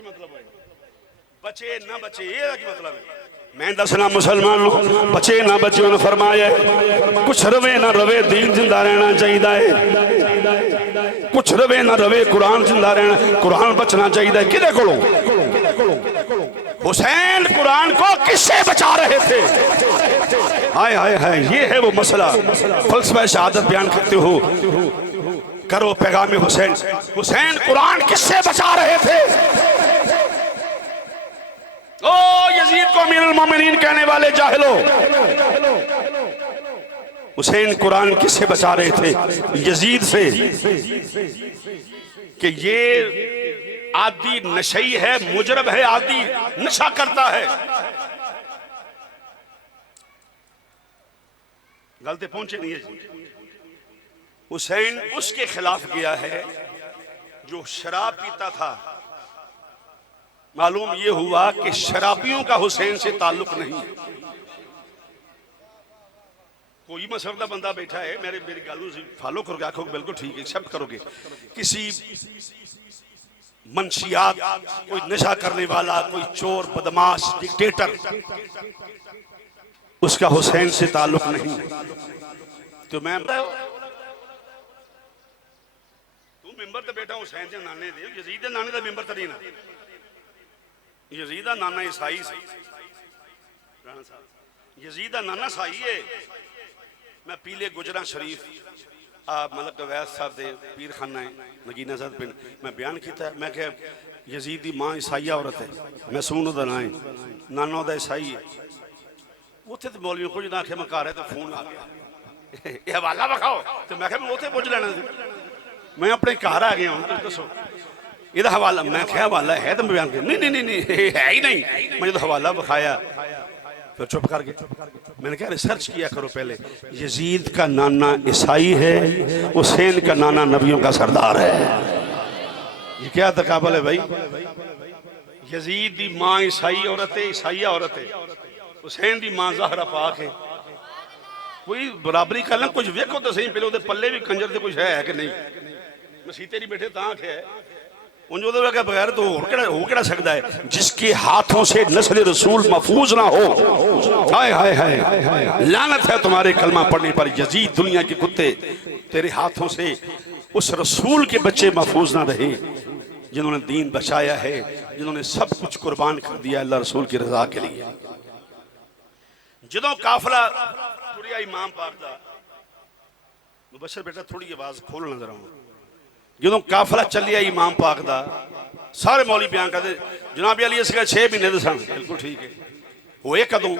मतलब है बचे ना बचे, ये मतलब है मैं दसना मुसलमान बचे ना बचे, उन्होंने फरमाया कुछ रवे ना रवे दीन जिंदा रहना चाहिए, कुछ रवे ना रवे कुरान जिंदा रहना, कुरान बचना चाहिए। किदे कोलों? हुसैन कुरान को किससे बचा रहे थे? हाय हाय हाय, ये है वो मसला। फलसफा शहादत बयान करते हो, करो पैगाम हुसैन। हुसैन कुरान किससे बचा रहे थे? ओ यजीद को अमीरुल मोमिनीन कहने वाले जाहिलो, हुसैन कुरान किससे बचा रहे थे? यजीद से, कि ये आदि नशई है, मुजरब है, आदि नशा करता है। गलती पहुंचे नहीं है। हुसैन उसके खिलाफ गया है जो शराब पीता था। मालूम ये हुआ कि शराबियों का हुसैन से ताल्लुक नहीं है। कोई मसरदा बंदा बैठा है, मेरी गालों से फॉलो करोगे, आखोगे बिल्कुल ठीक है, एक्सेप्ट करोगे, किसी मंशियात, कोई नशा करने वाला, कोई चोर, बदमाश, डिक्टेटर, उसका हुसैन से ताल्लुक नहीं। तो मैं तू मेंबर तो बेटा हुसैन के नाने दे, यजीद के नाने का मेंबर तो नहीं ना। यजीद का नाना ईसाई से, यजीद का नाना साई है। मैं पीले गुजरा शरीफ मलक वैद साहब के पीर खाना है नगीना साहब पिंड, मैं बयान किया। मैं क्या यजीद की माँ ईसाई औरत है, मैसून का नाम है, नाना का ईसाई है। उत्थे तो मौलवी कुछ ना आखे, मैं घर है तो फोन आ गया, ये हवाला विखाओ, तो मैं क्या मैं उत्थे पुछ लेना। मैं अपने घर आ गया हूँ, दसो ਇਹਦਾ हवाला। मैं क्या हवाला है तो मैं बयान किया, नहीं नहीं नहीं नहीं है ही नहीं। मैं जो हवाला बखाया फिर चुप कर गए। मैंने कहा रिसर्च किया करो पहले। यजीद का नाना ईसाई है, हुसैन का नाना नबियों का सरदार है। ये क्या तकाबल है भाई? यजीद की मां ईसाई औरत है, ईसाई औरत है, हुसैन की मां ज़हरा पाक है। कोई बराबरी कर लें, कुछ वेखो तो सही पहले उहदे पल्ले भी कंजर से कुछ है कि नहीं। मसीते नहीं बैठे तां है बगैर तो हो क्या सकता है? जिसके हाथों से नस्ल रसूल महफूज ना हो, हाय हाय हाय, लानत है तुम्हारे कलमा पढ़ने पर। यजीद दुनिया के कुत्ते, तेरे हाथों से उस रसूल के बच्चे महफूज ना रहे जिन्होंने दीन बचाया है, जिन्होंने सब कुछ कुर्बान कर दिया अल्लाह रसूल की रजा के लिए। जदों काफिला तुरिया इमाम पाक दा, मुबशर बेटा थोड़ी आवाज खोल नजर आऊं, जो काफिला चलिया इमाम पाक दा, सारे मौली बयान करते जनाब अली इसका 6 महीने दे सन। बिल्कुल ठीक है। होए कदों?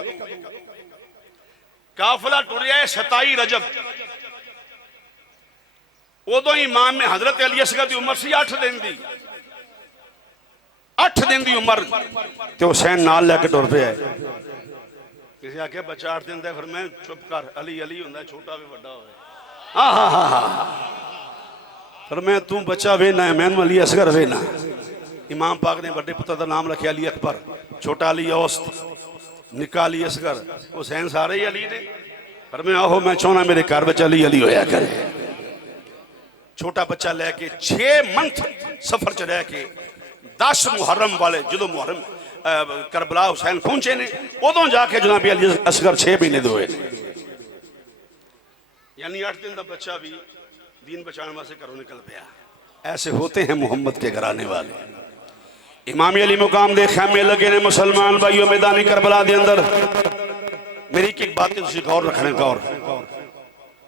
काफिला टुरिया 27 रजब उदों इमाम में हजरत अली असगर की उम्र सी 8 दिन की, 8 दिन की उम्र, तो हुसैन नाल लैके टुर पे। किसी आख्या बच्चा 8 दिन का, फिर मैं चुप कर, अली अली होंदा, छोटा भी बड़ा होवे। हाँ हाँ हाँ हाँ, फिर मैं तू बच्चा वेना है, मैनू अली असगर वेना। इमाम पाक ने बड़े पुत्र का नाम रखे अली अकबर, छोटा अली औसत, निका अली असगर, हुसैन सारे ही अली ने। पर मैं आहो मैं चाहना मेरे घर में अली अली होया करे। छोटा बच्चा लैके 6 मंथ सफर च रह के 10 मुहर्रम वाले जो मुहर्रम करबला हुसैन पहुंचे ने, उदों जाके जनाब अली असगर 6 महीने दे होए, यानी 8 दिन का बच्चा भी दीन बचाने वास्ते घरों निकल पया। ऐसे होते हैं मोहम्मद के घराने वाले। इमाम अली मुकाम दे खैमे लगे ने मुसलमान भाइयों मैदानी करबला दे अंदर। मेरी एक बात गौर रखने, गौर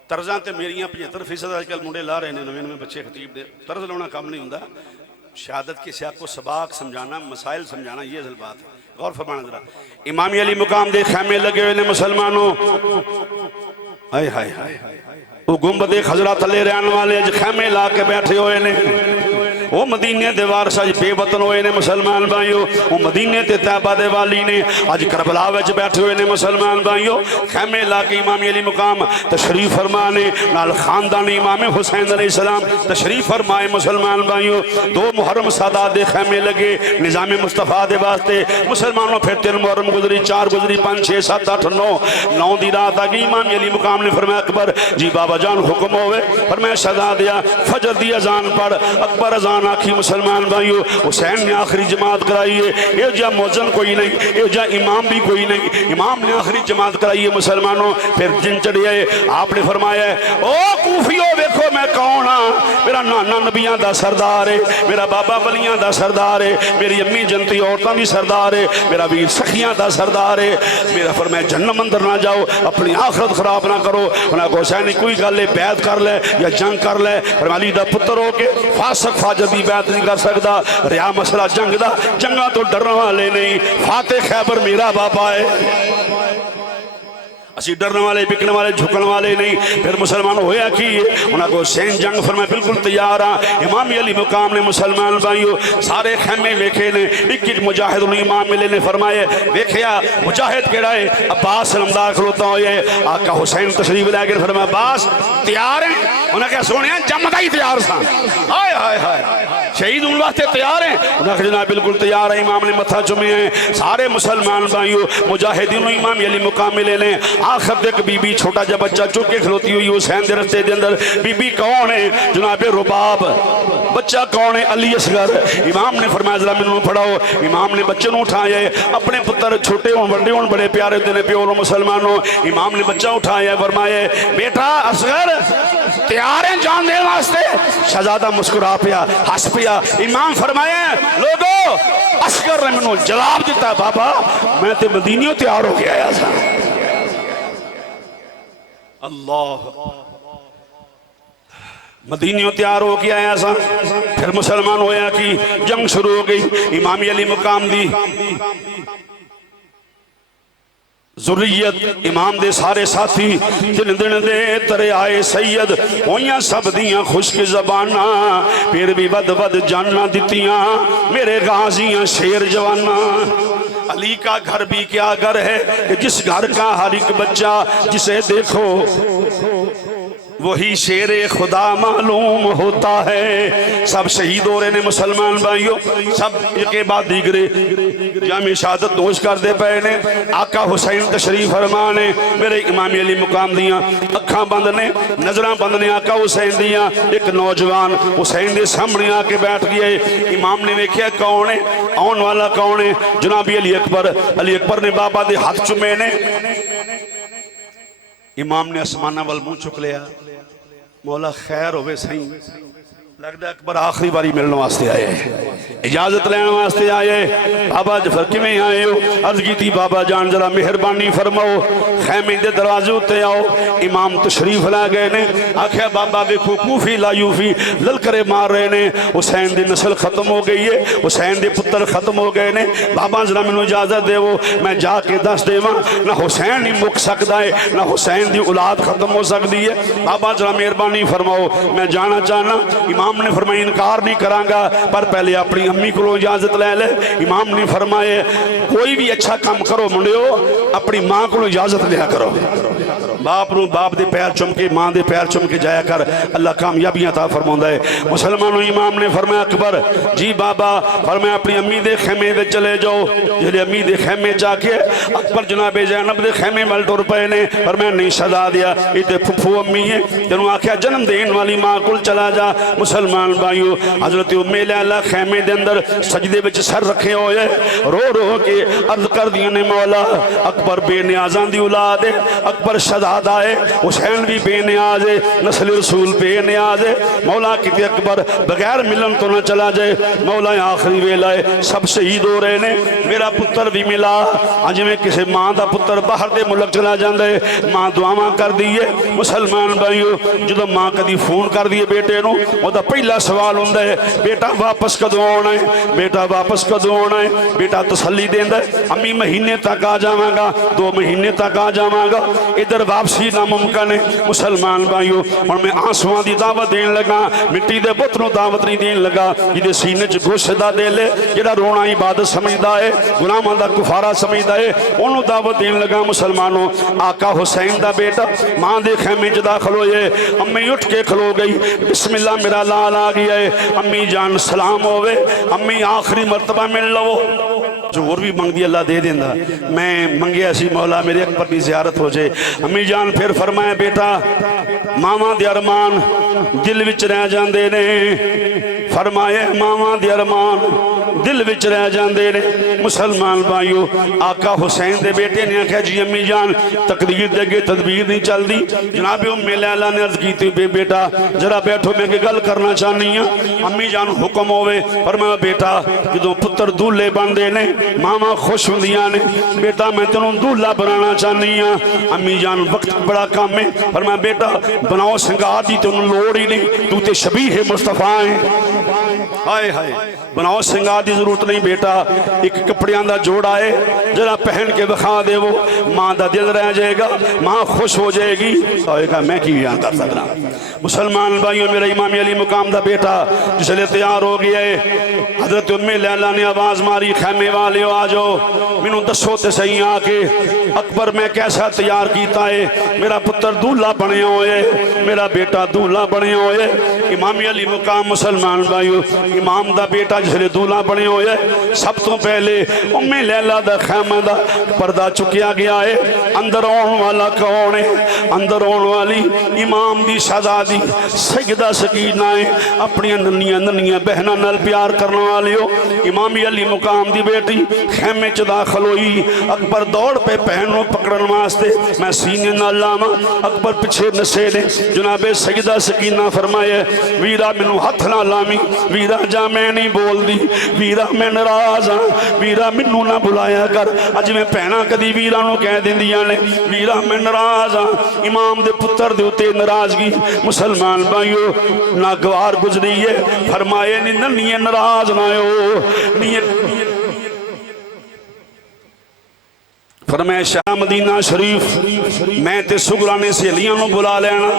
तर्जा तो मेरिया 75% अजकल मुंडे ला रहे हैं, नवे नवे बच्चे खतीब दे। तर्ज लाना काम नहीं होंदा, शहादत के सियाक को सबक समझाना, मसाइल समझाना, ये असल बात है। गौर फरमाना जरा। इमाम अली मुकाम दे खैमे लगे हुए ने मुसलमानों, हाय हाय हाय, वो गुंबदे खजरा थले रहने वाले अज खैमे ला के बैठे हुए ने। वो मदीने दे वारस अज बेवतन हुए ने मुसलमान भाइयों। वो मदीने ते तैबा दे वाली ने अज करबला विच बैठे हुए ने मुसलमान भाइयों। खैमे ला के इमाम अली मुकाम तशरीफ फरमा ने, नाल खानदानी इमाम हुसैन अलैहिस्सलाम तशरीफ फरमाए मुसलमान भाइयों। 2 मुहर्रम सादात दे खैमे लगे निजाम मुस्तफा दे वास्ते मुसलमानों। फिर 3 मुहर्रम गुजरी, 4 गुजरी, 5 6 7 8 9 दी रात आ गई। इमाम अली मुकाम ने फरमाया अकबर जी बाबा जान हुक्म होवे, फरमाया सदा दिया फजर दी अजान पढ़। अकबर अजान आखी मुसलमान भाइयों। हुसैन ने आखिरी जमात कराई है, ये जा मौजन कोई नहीं, ये जा इमाम भी कोई नहीं, इमाम ने आखिरी जमात कराई है मुसलमानों। फिर दिन चढ़िया आपने फरमाया ओ कूफियो देखो मैं कौन हाँ, मेरा नाना नबियां दा सरदार है, मेरा बाबा वलियां दा सरदार है, मेरी अम्मी जनती औरतों की सरदार है, मेरा वीर सखियां दा सरदार है। मेरा फरमाया जन्नत अंदर ना जाओ, अपनी आखरत खराब ना करो। उन्हें हुसैन कोई गल है बैत कर ले या जंग कर ले, पर अली दा पुत्र हो के फासक फाजर दी बैत नहीं कर सकता। रिया मसला जंग दा, जंगा तो डरने वाले नहीं। फाते खैबर मेरा बाबा है, असी डरने वाले बिकने वाले झुकने वाले नहीं। फिर मुसलमान होया कि उन्होंने को हुसैन जंग फरमाया बिल्कुल तैयार हाँ। इमाम अली मुकाम ने मुसलमान भाइयों सारे खैमे वेखे ने, एक एक मुजाहिद इमाम अली ने फरमाए वेख्या मुजाहिद केड़ा है, अब्बास नमदार खलोता होए। आका हुसैन तशरीफ लै गए, फरमाया अब्बास तैयार है? उन्हें क्या सुनिया जमदा ही तैयार सा, हाय हाय हाय शहीद होने वास्ते तैयार है? उन्हें जनाब बिल्कुल तैयार है। इमाम ने मत्था चुमे हैं सारे मुसलमान भाइयों मुजाहिदीन। इमाम अली मुकाम मिले ने। आखिर तक बीबी छोटा जा बच्चा चुक के खलोती हुई हुसैन के रस्ते के अंदर। बीबी कौन है? जनाब रुबाब। बच्चा कौन है? अली असगर। इमाम ने फरमाया जरा मैनू पढ़ाओ। इमाम ने बच्चे को उठाया, अपने पुत्र छोटे हो बड़े हो बड़े प्यारे होते हैं प्यो मुसलमानों। इमाम ने बच्चा उठाया, फरमाया बेटा असगर तैयार है जान देने वास्ते? शहजादा मुस्कुरा पिया, हस पिया। इमाम फरमाया लोगो असगर ने मैनू जवाब दिता बाबा मैं तो मदीनियों तैयार हो के आया था। अल्लाह मदीनियों तैयार हो के आया सा। फिर मुसलमान होया कि जंग शुरू हो गई। इमाम अली मुकाम दी जुर्रियत इमाम दे सारे साथी दिन दिन दे तरे आए सैयद होइयां सब दियां खुश्क जबाना, फिर भी बद बद जाना दितियां मेरे गाजियां शेर जवाना। अली का घर भी क्या घर है कि जिस घर का हर एक बच्चा जिसे देखो वही शेर खुदा मालूम होता है। सब शहीद हो रहे ने मुसलमान भाइयों, सब के बाद दीगरे जामे शहादत नोश करते पे ने। आका हुसैन तशरीफ फरमा ने। मेरे इमाम अली मुकाम दियां अखा बंद ने, नजर बंद ने आका हुसैन दियां। एक नौजवान हुसैन के सामने आके बैठ गया। इमाम ने वेख्या कौन है, आने वाला कौन है? जनाबी अली अकबर। अली अकबर ने बाबा के हाथ चुमे ने। इमाम ने आसमाना वाल मुंह चुक लिया, मौला खैर होवे सही, लगता अकबर आखिरी बारी मिलने वास्ते आए। इजाजत लैन वास्ते आए। बाबा जफर किवें आए हो? अर्ज की बाबा जान जरा मेहरबानी फरमाओ, खैमे के दरवाजे उत्ते आओ। इमाम तशरीफ ला गए ने। आख्या बाबा वेखो कूफी लायूफी ललकरे मार रहे ने, हुसैन की नस्ल खत्म हो गई है, हुसैन के पुत्र खत्म हो गए ने। बाबा जरा मैनू इजाजत देवो, मैं जाके दस देवां ना हुसैन ही मुक सकता है, ना हुसैन की औलाद खत्म हो सकती है। बाबा जरा मेहरबानी फरमाओ, मैं जाना चाहना। इमाम ने फरमाया इनकार नहीं करांगा, पर पहले अपनी अम्मी को इजाजत ले ले। इमाम ने फरमाए कोई भी अच्छा काम करो मुंडियो, अपनी माँ को इजाजत लिया करो। बाप नू बाप दे पैर चुम के, माँ दे पैर चुम के जाया कर, अल्लाह कामयाबियां ता फरमांदा है। मुसलमानों इमाम ने फरमाया अकबर जी बाबा, फरमाया अपनी अम्मी दे खेमे में चले जाओ। जिहड़े अम्मी दे खेमे जाके अकबर जनाबे ज़ैनब दे खेमे वाल टुर पे ने। फरमाया नहीं सदा दिया, इतने फुफू अम्मी है, तेनों आख्या जन्म देने वाली माँ को चला जा। मुसलमान भाइयों, हजरत उम्मे लैला खेमे दे अंदर सजदे विच सर रखे हुए रो रो के अर्ज कर दिया ने मौला अकबर बेनियाज़ां दी औलाद है, अकबर शहजादा है, हुसैन भी बेनियाज है, नस्ल रसूल बेनियाज है। मौला किते अकबर बगैर मिलन तो ना चला जाए। मौला आखिरी वेला है, सब शहीद हो रहे ने, मेरा पुत्र भी मिला। अज में किसी माँ का पुत्र बाहर के मुल्क चला जाता है, माँ दुआवां कर दी है। मुसलमान भाइयों, जो माँ कभी फोन कर दी बेटे नूं, ओहदा पहला सवाल होंदा है बेटा वापस कदों आना है, बेटा वापस कदों आना है। बेटा तसल्ली देंदा है अम्मी महीने तक आ जावांगा, 2 महीने तक आ जावांगा। इधर वापसी नामुमकिन है। मुसलमान भाइयों, हुण मैं आंसुआं दी दावत देन लगा, मिट्टी दे पुत नूं दावत नहीं देन लगा। जिहदे सीने च गोशे दा दिल है, जिहड़ा रोना इबादत समझदा है, गुलामां दा कुफारा समझदा है, ओनूं दावत देन लगा। मुसलमानों, आका हुसैन दा बेटा मां दे खेमे च दाखिल होए। अम्मी उठ के खलो गई, बिस्मिल्लाह मेरा लाल आ गया है। अम्मी जान सलाम होवे, अम्मी आखिरी मरतबा मिल लवो। जो और भी मंगदी अल्लाह दे देंदा। मैं मंगिया सी मौला मेरे अकबर की जियारत हो जाए। अम्मी जान फिर फरमाया बेटा मावां दे अरमान दिल विच रह जांदे ने। फरमाया मावां दे अरमान दिल विच रह जांदे ने। मुसलमान भाइयों, आका हुसैन दे बेटे ने आख्या जी अम्मी जान तकदीर दे अगे तदबीर नहीं चलती। जनाब उम्मे लैला ने अर्ज की बेटा जरा बैठो, मैं एक गल करना चाहनी हाँ। अम्मी जान हुक्म होवे। फरमाया बेटा जो पुत्र दूल्हे बनते ने मावां खुश होंदियां ने, बेटा मैं तेनों दूल्हा बनाना चाहनी हाँ। अम्मी जान वक्त बड़ा कम है। फरमाया बेटा बनाओ सिंगार की तेनों लोड़ ही नहीं, तू तो शबीह मुस्तफा है। हाय हाय, बनाओ सिंगार की जरूरत नहीं बेटा, एक कपड़िया का जोड़ा है जरा पहन के दिखा देवो, माँ का दिल रह जाएगा, माँ खुश हो जाएगी। होएगा मैं की बयान कर सकता। मुसलमान भाइयों, मेरा इमाम अली मुकाम का बेटा जिसले तैयार हो गया है, हजरत उम्मे लैला ने आवाज मारी खैमे वाले आ जाओ, मैनू दसो तो सही आके अकबर मैं कैसा तैयार किया है। मेरा पुत्र दूल्हा बने हुए, मेरा बेटा दूल्हा बने हुए। इमाम अली मुकाम मुसलमान भाइयों, इमाम का बेटा जिसले दूल्हा बने हुए, सब तो पहले उम्मे लैला दा खैमा दा पर्दा चुकिया गया है। अंदर आने वाला कौन है? अंदर आने वाली इमाम दी शहजादी सैयदा सकीना है। अपनी नन्नियां नन्नियां बहना नाल प्यार करने वाले हो। इमाम अली मुकाम दी बेटी खैमे च दाखिल हुई। अकबर दौड़ पे बहन नूं पकड़न वास्ते, मैं सीने नाल लावां, अकबर पिछे नसे ने। जनाबे सैयदा सकीना फरमाया वीरा मैनू हथ ना लावी, वीरा जा मैं नहीं बोलती, वीरा मैं नाराज हाँ, वीरा मैनू ना बुलाया कर। अज मैं भैणां कदी वीरा नूं कह दिंदियां ने वीरा मैं नाराज हाँ। इमाम दे पुत्र दे उत्ते नाराजगी मुसलमान भाइयों नागवार गुजरी है। फरमाए नी नन्निए नाराज ना हो। फरमाया शाह मदीना शरीफ मैं ते सुगरा ने सहेलियां नूं बुला लेना।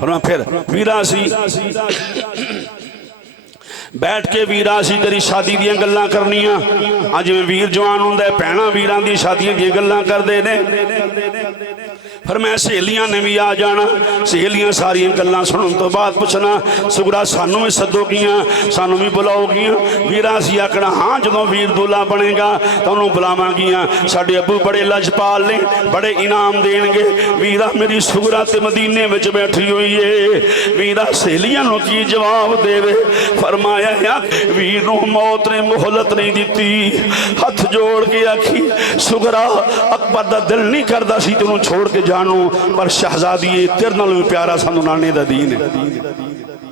फरमाया फिर वीरा सी बैठ के वीरा सी तेरी शादी दियां गल्लां करनियां। अज में वीर जवान हुंदा है, भैणां वीरां दी शादियां दियां गल्लां करदे ने। फिर मैं सहेलियां ने भी आ जाना। सहेलियां सारियां गल्लां सुनने तो बाद पूछना सुगरा सानू भी सदोगियां, सानू भी बुलाओगियां। वीरा सी आखना हाँ जो वीर दूल्हा बनेगा तो उन्होंने बुलावांगियां। साडे अबू बड़े लजपाल ने, बड़े इनाम देंगे। वीरा मेरी सुगरा ते मदीने में बैठी हुई है। वीरा सहेलियां नूं की जवाब देवे? फरमाया वीर नूं मौत ने मोहलत नहीं दी। हथ जोड़ के आखी सुगरा अकबर दा दिल नहीं करदा सी तेनों छोड़ के जानू, पर शहजादी तेरे नाल भी प्यारा सानू नाने दा दीन है।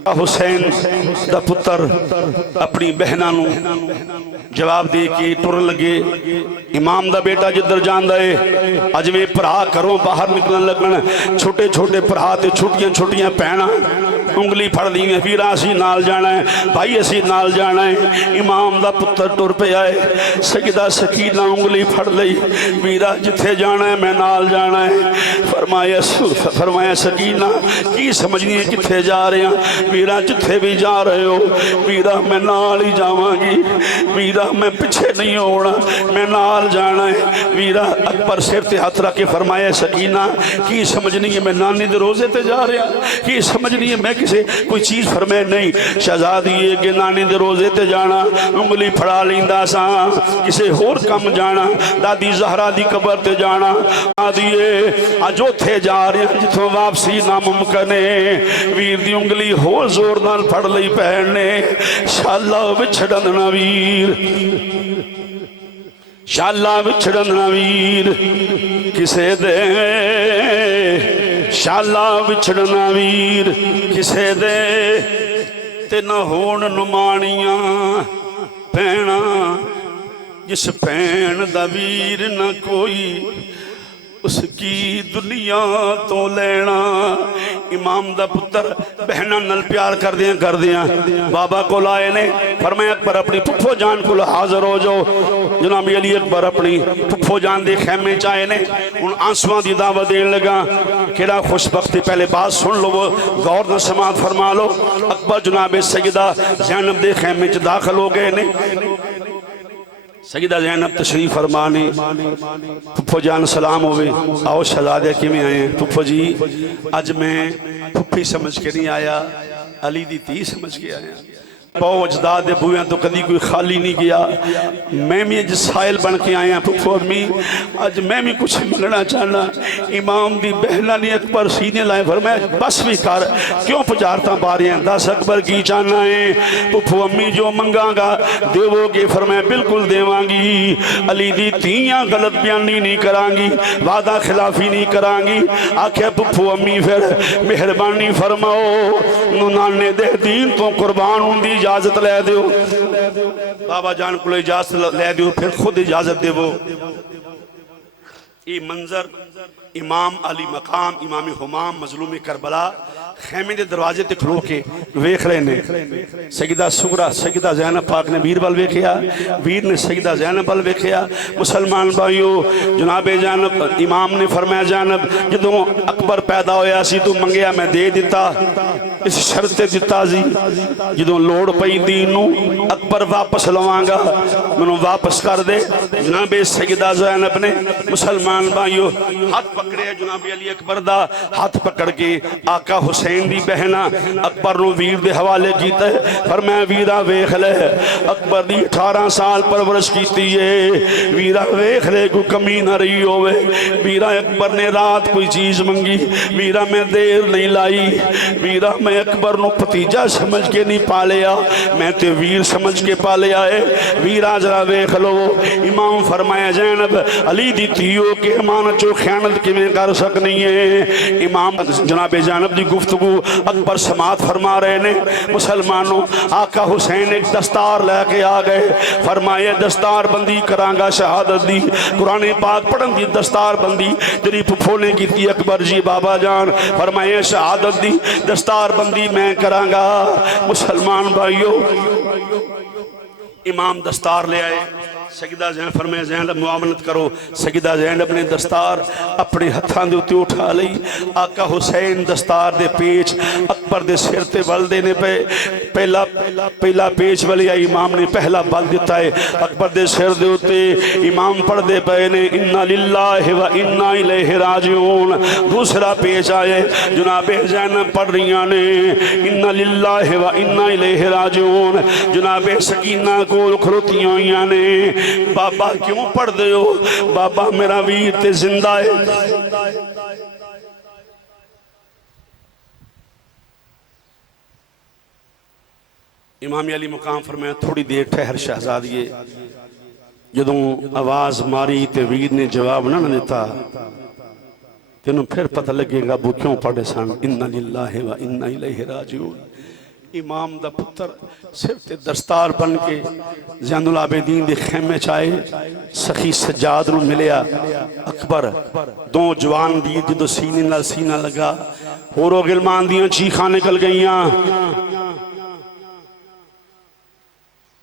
हुसैन दा पुत्र अपनी बहना नू जवाब दे के टुरन लगे। इमाम दा बेटा जिधर जांदा है अज वे भरा घरों बाहर निकलन लगन, छोटे छोटे भरा ते छोटियां छोटियां भैणां उंगली फड़ ली, वीरा असी नाल जाना है, भाई असी नाल जाना है। इमाम दा पुत्र टुर पिया है, सजदा सकीना उंगली फड़ लई, वीरा जिथे जाना है मैं नाल जाना है। फरमाया सकीना की समझनी है किथे जा रहे हैं? वीरा जिथे भी जा रहे हो वीरा मैं नाल ही जावांगी, वीरा मैं पिछे नहीं होना, मैं नाल जाना है। वीरा अकबर सिर ते हाथ रख के फरमाया सकीना की समझनी है मैं नानी दे रोजे ते जा रहा, की समझनी है मैं किसी कोई चीज़ फरमाए नहीं। शहजादी है कि नानी दे रोजे ते जाना उंगली फड़ा लींदा सा, किसी होर कम जाना, दादी जहरा दी कबर ते जाना आदिए अज उथे जा रहे हैं जिथों वापसी नामुमकिन है। वीर दी उंगली होर जोर नाल फड़ लई भैन ने, शाला विछड़न ना वीर, शाला विछड़न ना वीर किसे दे, शाला विछड़ना वीर किसे दे, ते न होण नुमाणियां भैणा, जिस भैन दा वीर न कोई उसकी दुनिया तो लेना। इमाम दा पुत्र बहना नल प्यार कर दिया बाबा को लाए ने, फरमाया अकबर अपनी फुफो जान को हाजिर हो जाओ। जनाब अली अकबर अपनी फुफो जान दे खैमे च आए ने, उन आंसुआं दी दावत देन लगा। केड़ा खुशबख्ती, पहले बात सुन लो, गौर न समात फरमा लो। अकबर जनाब सैयदा ज़ैनब दे खैमे च दाखिल हो गए ने। सईदा ज़ैनब तशरीफ फरमाने, फुफो जान सलाम होवे, आओ शहजादे किमें आए? फुफो जी अज मैं फुफी समझ के नहीं आया, अली दी धी समझ के आया। पौ अजदाद दे बूहियां तो कदी कोई खाली नहीं गया, मैं भी अज साइल बन के आया। फुफो अम्मी अज मैं भी कुछ मंगना चाहना। इमाम दी बहना ने अकबर सीने लाए, फरमाया बस भी कर, क्यों पुजारता पा रहे हैं, दस अकबर की चाहना है? फुफो अम्मी जो मंगागा देवोगे? फरमाया बिल्कुल देवांगी, अली दी धीयां गलत बयानी नहीं करांगी, वादा खिलाफी नहीं करांगी। आख्या फुफो अम्मी फिर मेहरबानी फरमाओ, नाने दे दीन तो कुर्बान होंदी इजाजत लै दो, बाबा जान को इजाजत लै दो, फिर खुद इजाजत देवो। ये मंजर इमाम अली मकाम इमाम हुमाम मजलूम करबला खैमे के दरवाजे ते खलो के वेख रहे ने। सईदा सुगरा सईदा ज़ैनब पाक ने वीर वाल वेखिया, वीर ने सईदा ज़ैनब वाल वेखिया। मुसलमान भाइयों जनाबे ज़ैनब इमाम ने फरमाया ज़ैनब जदों अकबर पैदा होया सी तू मंगया मैं दे दिता, इस शर्त ते दिता सी जदों लोड़ पई दीन नूं अकबर वापस लवांगा मैनूं वापस कर दे। जनाबे सईदा ज़ैनब ने मुसलमान भाइयों हाथ पकड़े, जनाबे अली अकबर दा हाथ पकड़ के आका हुसैन दी बहना अकबर नूं वीर दे हवाले कीता। फरमाया वीरा वेख ले, अकबर दी 18 साल परवरिश कीती है, वीरा वेख ले कोई कमी ना रही होवे। वीरा अकबर ने रात कोई चीज मंगी, वीरा मैं देर नहीं लाई, वीरा मैं अकबर नूं भतीजा समझ के नहीं पालिया, मैं ते वीर समझ के पालिया है। वीरा जरा वेख लो। इमाम फरमाया ज़ैनब अली दी धीओ के अमानत चो खयानत किवें कर सकनी है? इमाम जनाब ज़ैनब दी गुफ्तगू अकबर समात फरमा रहे ने। मुसलमानों आका हुसैन एक दस्तार लैके आ गए, फरमाए दस्तार बंदी करांगा शहादत दी, कुरान पाक पढ़न दी दस्तार बंदी तेरी फुफो ने की अकबर जी बाबा जान, फरमाए शहादत दी दस्तार बंदी मैं करांगा। मुसलमान भाइयों इमाम दस्तार ले आए, सईदा ज़ैनब फरमाया ज़ैनब मुआमलत करो। सईदा ज़ैनब ने दस्तार अपने हत्थां दे उत्ते उठा लई। आका हुसैन दस्तार दे पेच अकबर दे सिर ते वल देने पे, पहला पेच वलिया इमाम ने पहला बल दिता है अकबर दे सिर दे उत्ते। इमाम पढ़दे पे ने इन्ना लिल्लाहि व इन्ना इलैहि राजिऊन। दूसरा पेच आए जनाबे ज़ैनब पढ़ रही ने इन्ना लिल्लाहि व इन्ना इलैहि राजिऊन। जनाबे सकीना कोल खलोतियां हुई ने, बाबा क्यों पढ़ दे हो? बाबा मेरा वीर ते जिंदा है। इमाम अली मुकाम फरमाया थोड़ी देर ठहर शहजादिए। जदों आवाज मारी ते वीर ने जवाब ना दिता, तेनों फिर पता लगेगा वो क्यों पढ़े सन इन्ना लिल्लाहि व इन्ना इलैहि राजिऊन। इमाम दा पुत्र सिर ते दस्तार बन के ज़ैनुल आबिदीन दे खेमे च आए। सखी सज्जाद नूं मिलिया। अकबर दो जवान दी जो सीने नाल सीना लगा, होरों गिलमान दियां चीखां निकल गईयां।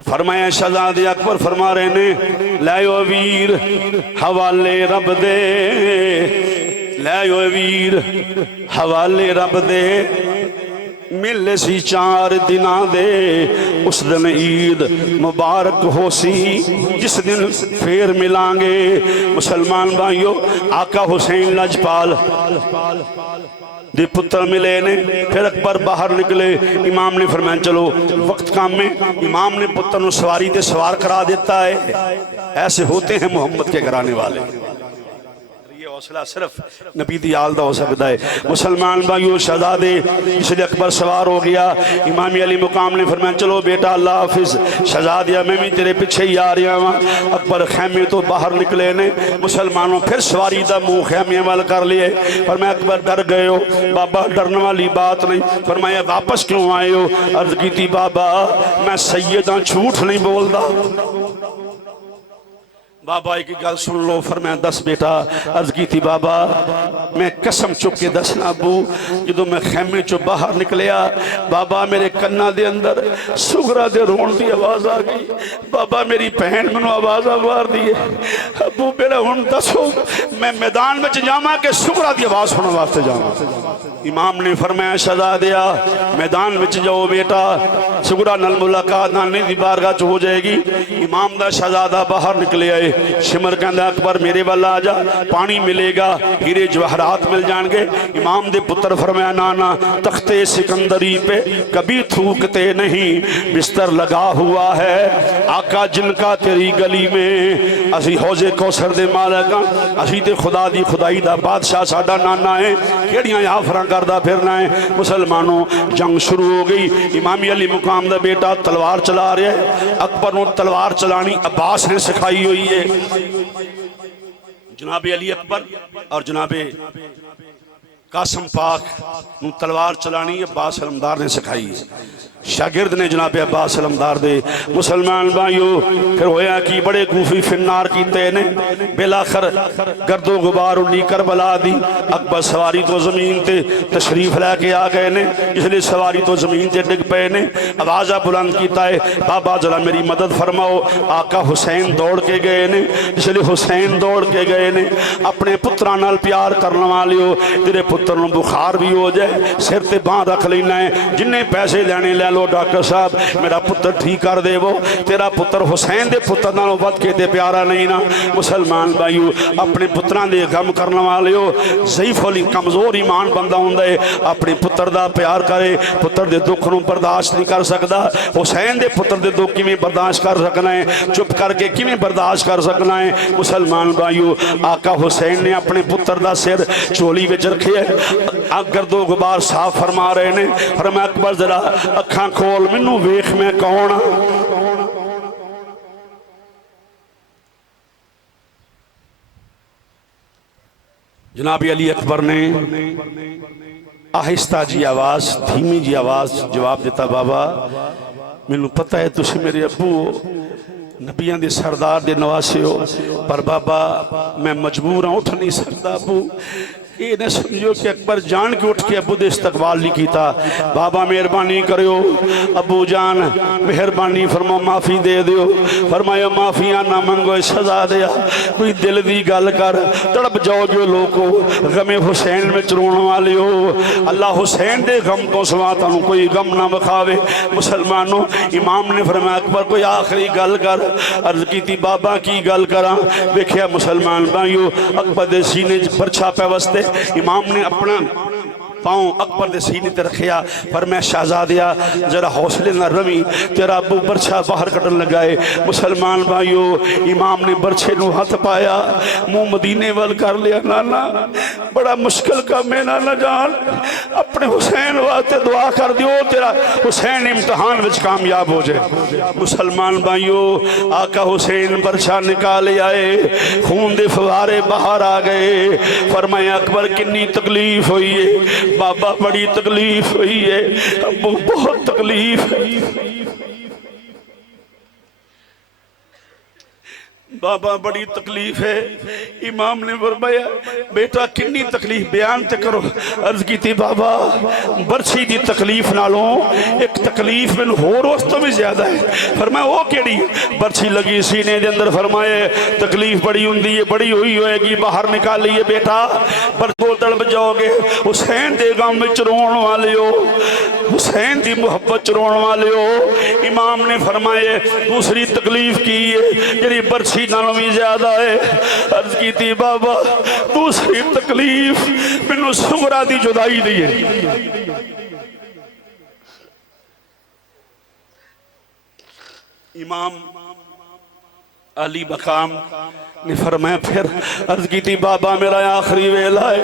फरमाया शहजादे अकबर फरमा रहे ने, लायो वीर हवाले रब दे, लायो वीर हवाले रब दे, मिले सी 4 दिना दे, उस दिन ईद मुबारक हो सी, जिस दिन फिर मिलांगे। मुसलमान भाइयों, आका हुसैन लजपाल दे पुत्र मिले ने। फिर अकबर बाहर निकले। इमाम ने फरमाया चलो वक्त काम में। इमाम ने पुत्र को सवारी ते सवार करा देता है। ऐसे होते हैं मोहम्मद के घराने वाले। हौसला सिर्फ नबी दी आल दा हो सकता है। मुसलमान भाइयों, शहजादे इसलिए अकबर सवार हो गया। इमाम अली मुकाम ने फरमाया चलो बेटा अल्लाह हाफिज। शहजादिया मैं भी तेरे पीछे ही आ रहा वहाँ। अकबर खैमे तो बाहर निकले ने। मुसलमानों फिर सवारी का मुँह खैमे वाल कर लिए। पर मैं अकबर डर गए हो। बाबा डरने वाली बात नहीं। फरमाया वापस क्यों आए हो? अर्ज की बाबा मैं सैयद हाँ, झूठ नहीं बोलता। बाबा एक गल सुन लो। फरमाया दस बेटा। अर्ज की थी बाबा मैं कसम चुक के दसना अबू, जो मैं खैमे चो बाहर निकलिया बाबा मेरे कन्ना दे अंदर सुगरा दे रोण की आवाज आ गई। बाबा मेरी भैन मैनू आवाज मार दी है। अबू मेरा हुण दसो मैं मैदान में जावा कि सुगरा की आवाज सुनने वास्ते जावा? इमाम ने फरमाया शहजादिया मैदान में जाओ बेटा, सुगरा नल मुलाकात नानी की बारगाह च हो जाएगी। इमाम दा शहजादा बाहर निकले आए। शिमर कहता अकबर मेरे वाल आ जा, पानी मिलेगा, हीरे जवाहरात मिल जाएंगे। इमाम दे पुत्र फरमाया ना ना, तख्ते सिकंदरी पे कभी थूकते नहीं, बिस्तर लगा हुआ है आका जिनका तेरी गली में। असी हौजे कौसर दे मालक हां, असी ते खुदा दी खुदाई दा बादशाह साडा नाना है। केड़ियां आफरां करदा फिरना है। मुसलमानों जंग शुरू हो गई। इमाम अली मुकाम दा बेटा तलवार चला रहा है। अकबर नूं तलवार चलानी अब्बास ने सिखाई हुई है। जनाबे अली अकबर और जनाबे कासम पाक नूं तलवार चलानी अब्बास अलमदार ने सिखाई है। शागिर्द ने जनाबे अब्बास अलमदार दे। मुसलमान भाइयों फिर होया कि बड़े गूफी फिन्नार कीते ने। बिलाखर गर्दो गुबार उड़ी करबला दी। अकबर सवारी तो जमीन ते तशरीफ लैके आ गए ने, इसलिए सवारी तो जमीन ते डिग पे ने। आवाजा बुलंद किया है बाबा जरा मेरी मदद फरमाओ। आका हुसैन दौड़ के गए ने, इसलिए हुसैन दौड़ के गए ने। अपने पुत्रां नाल प्यार करने वाले हो, तेरे पुत्र नूं बुखार भी हो जाए सिर ते बांह रख लेना है, जिन्ने पैसे लेने ले लो डॉक्टर साहब मेरा पुत्र ठीक कर देवो। तेरा पुत्र हुसैन दे पुत्र नालों वध के ते प्यारा नहीं ना। मुसलमान भाइयों अपने पुत्रां दे गम करने वाले हो, ज़ईफ वाली कमजोर ईमान बंदा हुंदा है, अपने पुत्र दा प्यार करे, पुत्र दे दुख नूं बर्दाश्त नहीं कर सकदा। हुसैन दे पुत्र दे दुख किवें बर्दाश्त कर सकना है, चुप करके किवें बर्दाश्त कर सकना है। मुसलमान भाइयों आका हुसैन ने अपने पुत्र दा सिर झोली विच रखिया, गर्दो गुबार साफ फरमा रहे ने। फरमाया अकबर जरा अखां खोल मैनू वेख मैं कौन। जनाब अली अकबर ने आहिस्ता जी आवाज धीमी जी आवाज जवाब दिता बाबा मैनू पता है तुसी मेरे अबू हो, नबियां दे सरदार दे नवासे हो, पर बाबा मैं मजबूर हाँ उठ नहीं सकता। अबू ये न समझो कि अकबर जान के उठ के अबू दे इस्तकबाल नहीं किया। बाबा मेहरबानी करो अबू जान मेहरबानी फरमाओ माफ़ी दे दियो। फरमाया माफिया ना मंगो सजा दिया, कोई दिल की गल कर तड़प जाओगे लोगो, गमे हुसैन में रोने वाले हो। अल्लाह हुसैन दे गम तो सवा तुहानू कोई गम ना विखावे। मुसलमानों इमाम ने फरमाया अकबर कोई आखिरी गल कर। अर्ज की बाबा की गल करा। देखिया मुसलमान भाइयों अकबर दे सीने परछा पे वस्ते इमाम ने अपना पाँव अकबर दे सीने ते रखिया। पर मैं शहजादिया जरा हौसले न रवी, तेरा अबू बरछा बाहर कटन लगाए। मुसलमान भाइयों इमाम ने बरछे नू हथ पाया, मुंह मदीने वाल कर लिया। नाना बड़ा मुश्किल काम है नाना जान, अपने हुसैन वास्ते दुआ कर दियो, तेरा हुसैन इम्तिहान विच कामयाब हो जाए। मुसलमान भाइयों आका हुसैन बरछा निकाल आए, खून दे फवारे बाहर आ गए। फरमाया अकबर कितनी तकलीफ हुई है, बाबा बड़ी तकलीफ हुई है, अब्बू बहुत तकलीफ है। बाबा बड़ी तकलीफ है। इमाम ने फरमाया बेटा किन्नी तकलीफ बयान ते करो। अर्ज की थी बाबा बरछी दी तकलीफ नालों एक तकलीफ मैनू होर उस तो भी ज्यादा है। फरमाया वो केड़ी? बरछी लगी सीने दे अंदर। फरमाए तकलीफ बड़ी हुंदी है, बड़ी हुई होएगी, बाहर निकालिए बेटा, पर बोल तड़प जाओगे। हुसैन दे गम विच रोण वाले हो, हुसैन दी मुहब्बत च रोण वाले हो। इमाम ने फरमाए दूसरी तकलीफ की है जिहड़ी बरछी नालों भी ज्यादा है। अर्ज की थी बाबा दूसरी तकलीफ मैनू सुगरा दी जुदाई दी है। इमाम अली मकाम ने फरमाया फिर अर्ज की थी बाबा मेरा आखिरी वेला है,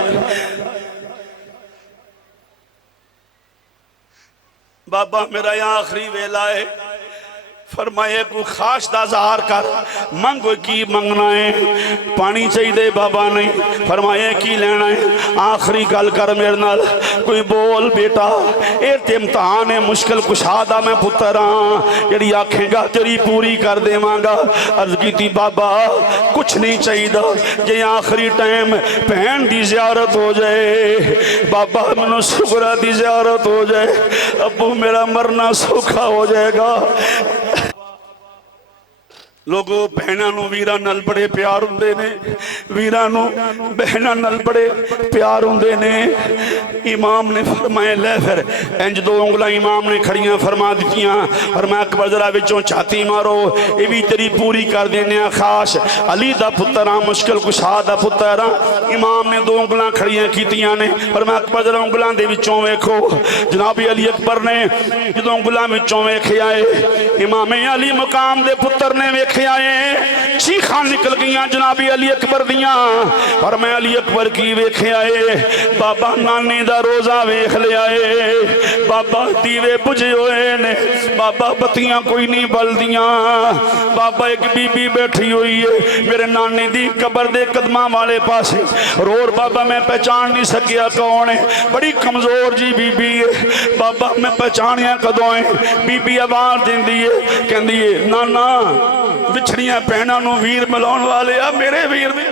बाबा मेरा आखिरी वेला है। फरमाए को खास दा ज़ाहर कर, मंग की मंगना है? पानी चाहिए बाबा नहीं। फरमाए की लेना है? आखिरी गल कर मेरे नाल, कोई बोल बेटा, ये ते इम्तहान है मुश्किल कुशा दा मैं पुत्र हाँ, जिहड़ी आखेगा तेरी पूरी कर देवांगा। अर्ज की थी बाबा कुछ नहीं चाहिए, जे आखिरी टाइम भैन की ज़ियारत हो जाए, बाबा मैनू सुगरा की ज़ियारत हो जाए, अब्बू मेरा मरना सौखा हो जाएगा। लोगों भैनों वीरां नाल बड़े प्यार हुंदे ने, वीरां नूं बहनां नाल बड़े प्यार हुंदे ने। इमाम ने फरमाया ले फिर इंज दो उंगलां इमाम ने खड़ियां फरमा दित्तियां। फरमाया अकबर जरा विचों छाती मारो, ये भी तेरी पूरी कर देने। खास अली दा पुत्तर हां, मुश्किल कुशा दा पुत्तर हां। इमाम ने दो उंगलां खड़ियां कीतियां ने। फरमाया अकबर जरा उंगलां दे विचों वेखो। जनाब अली अकबर ने जदों उंगलां विचों वेखिया इमाम अली मकाम दे पुत्तर ने आए, चीखा निकल गई जनाबी अली अकबर दियां। पर मैं अली अकबर की वेखे आए, बाबा नानी दा रोजा वेख लिया है, बाबा दीवे बुझे हुए ने, बाबा बत्तियां कोई नहीं बलदियां, बाबा एक बीबी बैठी हुई है मेरे नानी दी कबर दे कदमां वाले पासे। रोर बाबा मैं पहचान नहीं सकिया कौन है, बड़ी कमजोर जी बीबी है। बाबा मैं पहचानिया कदों है? बीबी आवाज देंदी है, कहंदी है नाना विछड़ियां भैनों नूं वीर मिलाउण वाले आ, मेरे वीर ने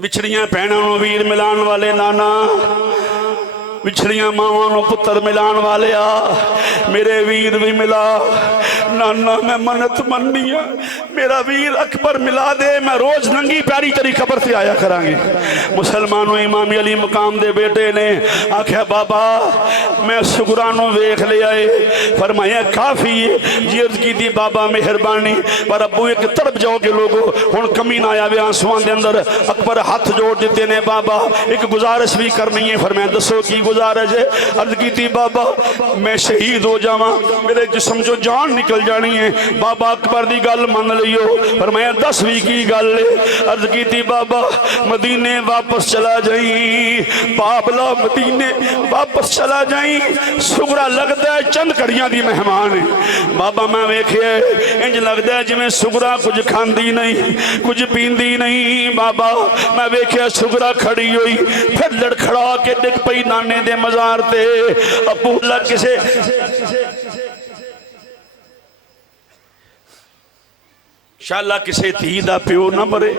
विछड़ियां भैनों नूं वीर मिलाउण वाले नाना, विछड़ियां मावां नूं पुत्तर मिलाण वाले आ, मेरे वीर भी मिला। नाना मैं मन्नत मननी आ, मेरा वीर अकबर मिला दे, मैं रोज नंगी प्यारी तेरी कबर से आया करांगे। मुसलमानों इमाम अली मकाम दे बेटे ने आख्या बाबा मैं सुगरा नूं वेख लिया है। फरमाया काफ़ी है जी। अर्ज की थी बाबा मेहरबानी, पर अबू एक तड़प जाओगे लोगो, हुण कमी ना आवे आंसुआं दे अंदर। अकबर हाथ जोड़ दिते ने, बाबा एक गुजारिश भी करनी है। फरमाया दसो की गुजारिश है? अर्ज की थी बाबा मैं शहीद हो जावां, मेरे जिस्म चो जान निकल जानी है। बाबा अकबर दी गल मन लियो। पर मैं 10वीं की गल है। अर्ज की थी बाबा मदीने वापस चला जाई, बाबला मदीने वापस चला जाई, सुगरा लगता है चंद घड़ियां दी मेहमान है। बाबा मैं वेखे इंज लगता है जिवें सुगरा कुछ खांदी नहीं कुछ पींदी नहीं। बाबा मैं वेखे सुगरा खड़ी हुई, फिर लड़खड़ा के डिग पई नाने दे मजार ते। अबू ला किसे शाला किसे धी दा प्यो ना मरे,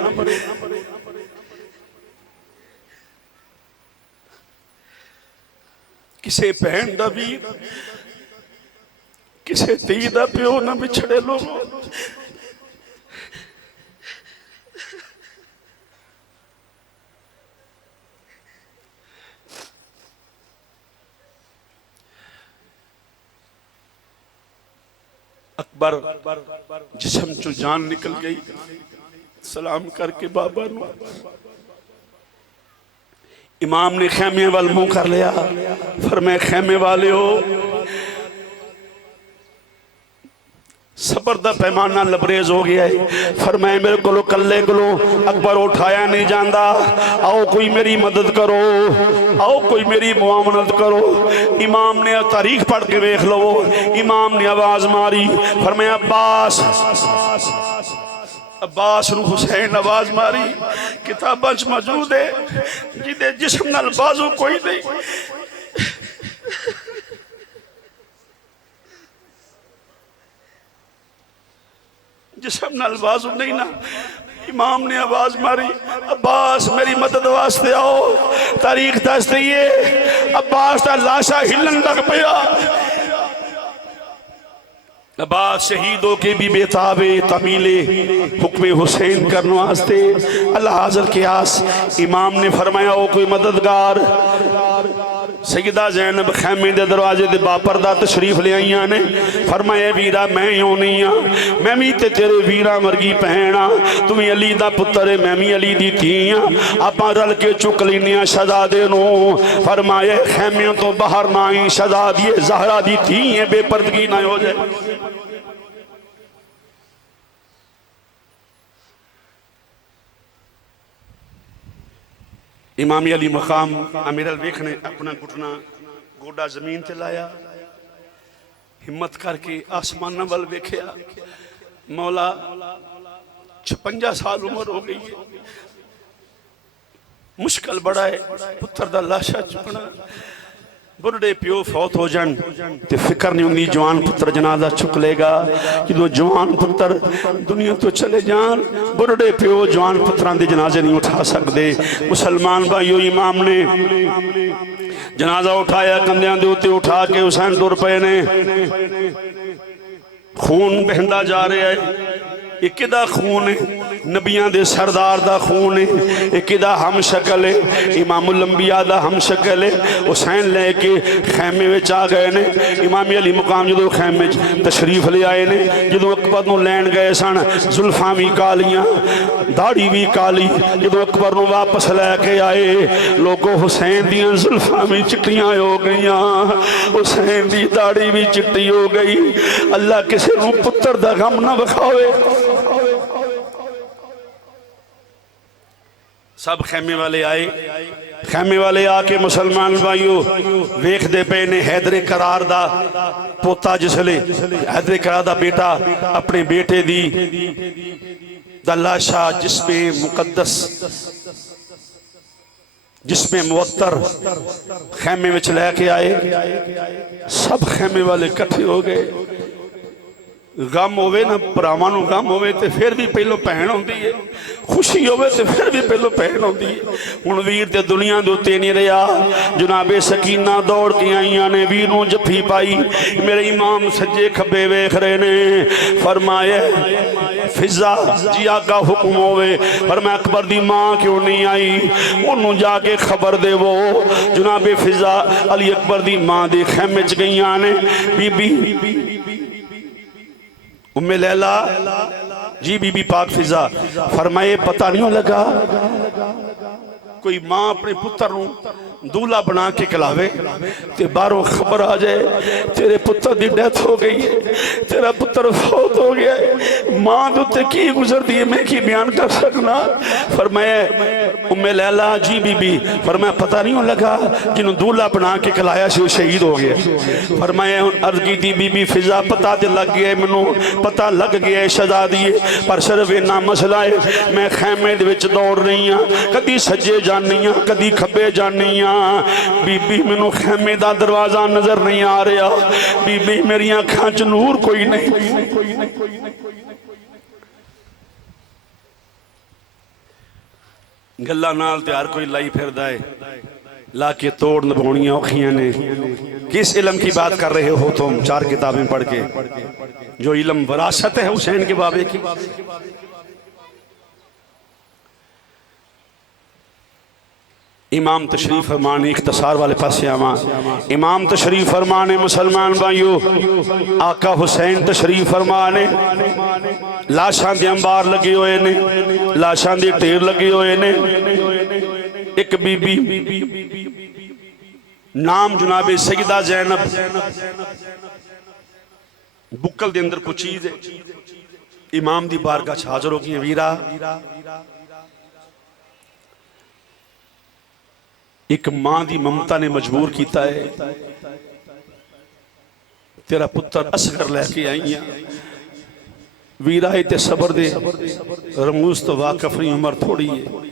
किसे भैन दा वीर, किसे धी दा प्यो ना बिछड़े लोग। अकबर जिस्म चो जान निकल गई, सलाम करके बाबा नू इमाम ने खैमे वाल मुंह कर लिया। फिर मैं खैमे वाले हो सबर का पैमाना लबरेज हो गया है। फरमाया मेरे को कल्ले को अकबर उठाया नहीं जाता, आओ कोई मेरी मदद करो, आओ कोई मेरी मुआवनत करो। इमाम ने तारीख पढ़ के देख लो, इमाम ने आवाज मारी, फरमाया अब्बास, अब्बास नूं हुसैन आवाज मारी, किताबां च मौजूद है जिदे जिस्म नाल बाजू कोई नहीं, जिस्म नाल बाजू नहीं ना। इमाम ने आवाज मारी, अब्बास मेरी मदद वास्ते आओ। तारीख दस दी है अब्बास का लाशा हिलन लग पिया। अब्बास शहीद होके भी बेताबे तमीले हुक्म हुसैन करने वास्ते अल्लाह हाज़िर के आस। इमाम ने फरमाया ओ कोई मददगार। सैयदा ज़ैनब खैमे दे दरवाजे दे बापरदा तशरीफ ले आईया ने। फरमाया वीरा मैं यूं नहीं हाँ, मैं भी ते तेरे वीरा वर्गी भैन हाँ, तू भी अली दा पुत्र है, मैं भी अली दी धी हाँ, आपां रल के चुक लैने शहजादे नूं। फरमाया खैमियों तो बाहर ना आई, शहजादी ज़हरा दी धी है, बेपर्दगी ना हो जाए। इमाम अली मकाम अमीर वेख ने अपना घुटना गोडा जमीन ते लाया, हिम्मत करके आसमान वाल वेख्या। मौला 56 साल उम्र हो गई है, मुश्किल बड़ा है पुत्र दा लाशा चुकना। बुढ़े प्यो फौत हो जान ते फिक्र नहीं होंगी, जवान पुत्र जनाजा चुक लेगा। जो जवान पुत्र दुनिया तो चले जान, बुढ़े प्यो जवान पुत्रां दे जनाजे नहीं उठा सकते। मुसलमान भाइयों, इमाम ने जनाजा उठाया, कंधियां दे उत्ते उठा के हुसैन तुर पे ने। खून बहंदा जा रहा है, एक किदा खून है, नबियां दे सरदार दा खून है, एक किदा हम शक्ल है, इमामुल अंबिया दा हम शक्ल है। हुसैन लेके खैमे विच आ गए ने। इमाम अली मुकाम जो खैमे तशरीफ ले आए ने, जो अकबर नूं लैन गए सन, जुल्फां भी कालियां, दाढ़ी भी काली। जो अकबर नूं वापस लैके आए, लोगों हुसैन दियां जुल्फां भी चिट्टियां हो गई, हुसैन दी दाढ़ी भी चिट्टी हो गई। अल्लाह किसी नूं पुत्र दा गम ना विखावे। सब खैमे वाले आए, खैमे वाले आके मुसलमान भाइयों वेखते पे ने हैदरे करार दा पोता, जिसले हैदरे करार दा बेटा अपने बेटे दी लाशा जिसमें मुकद्दस जिसमें मुअत्तर खैमे में लैके आए। सब खैमे वाले इकट्ठे हो गए। गम होवे ना भरावां नूं गम होवे ते फिर भी पहलों भैन होंदी है, खुशी होवे ते फिर भी पहलों भैन होंदी है। हुण वीर ते दुनिया दे उत्ते नहीं रहा। जनाबे सकीना दौड़ के आईयां ने, वीर नूं जफ्फी पाई। मेरे इमाम सज्जे खब्बे वेख रहे ने। फरमाया फिजा जी आगा हुक्म होवे, पर मैं अकबर दी मां क्यों नहीं आई, उन्होंने जाके खबर देवो। जनाबे फिजा अली अकबर दी मां दे खैमे च गईयां ने। बीबी उम्मे लैला जी, बीबी पाक फिजा। फरमाए पता नहीं लगा कोई मां अपने पुत्र नूं दूल्हा बना के खिलावे ते बाहरों खबर आ जाए तेरे पुत्र की डेथ हो गई है, तेरा पुत्र फौत हो गया है। मां के उत्ते की गुजरती है मैं की बयान कर सकना। फरमाया उम्मे लैला जी बीबी, फरमाया पता नहीं लगा जिन्हों दूल्हा बना के खिलाया से वो शहीद हो गया। फरमाया अर्ज की थी बीबी फिजा पता तो लग गया, मैनू पता लग गया शहजादी, पर सिर्फ इन्ना मसला है मैं खैमे दे विच दौड़ रही हाँ, कदी सज्जे जानी हाँ कदी खब्बे जानी हाँ। बीबी मैनू खैमे दा दरवाजा नजर नहीं आ रहा, बीबी मेरी अखां च नूर कोई नहीं। गल्लां नाल ते हर कोई लाई फिरदा है, ला के तोड़ निभाउणियां औखियां ने। किस इल्म की बात कर रहे हो तुम? 4 किताबें पढ़ के, जो इल्म वरासत है हुसैन के बाबे की। इमाम तशरीफ फरमाने, इख्तिसार वाले पासे आवा। इमाम तशरीफ फरमाने मुसलमान भाइयों, आका हुसैन तशरीफ फरमाने। लाशां दे अंबार लगे हुए ने, लाशां दे ढेर लगे हुए ने। एक बीबी नाम जनाबे सैयदा ज़ैनब, बुक्कल के अंदर कुछ चीज है, इमाम की बारगाह च हाजिर हो गई। वीरा एक मां की ममता ने मजबूर किया है, तेरा पुत्र असगर लैके आई है। वीरा ते सबर दे रमूज तो वाकफ नहीं, उम्र थोड़ी है।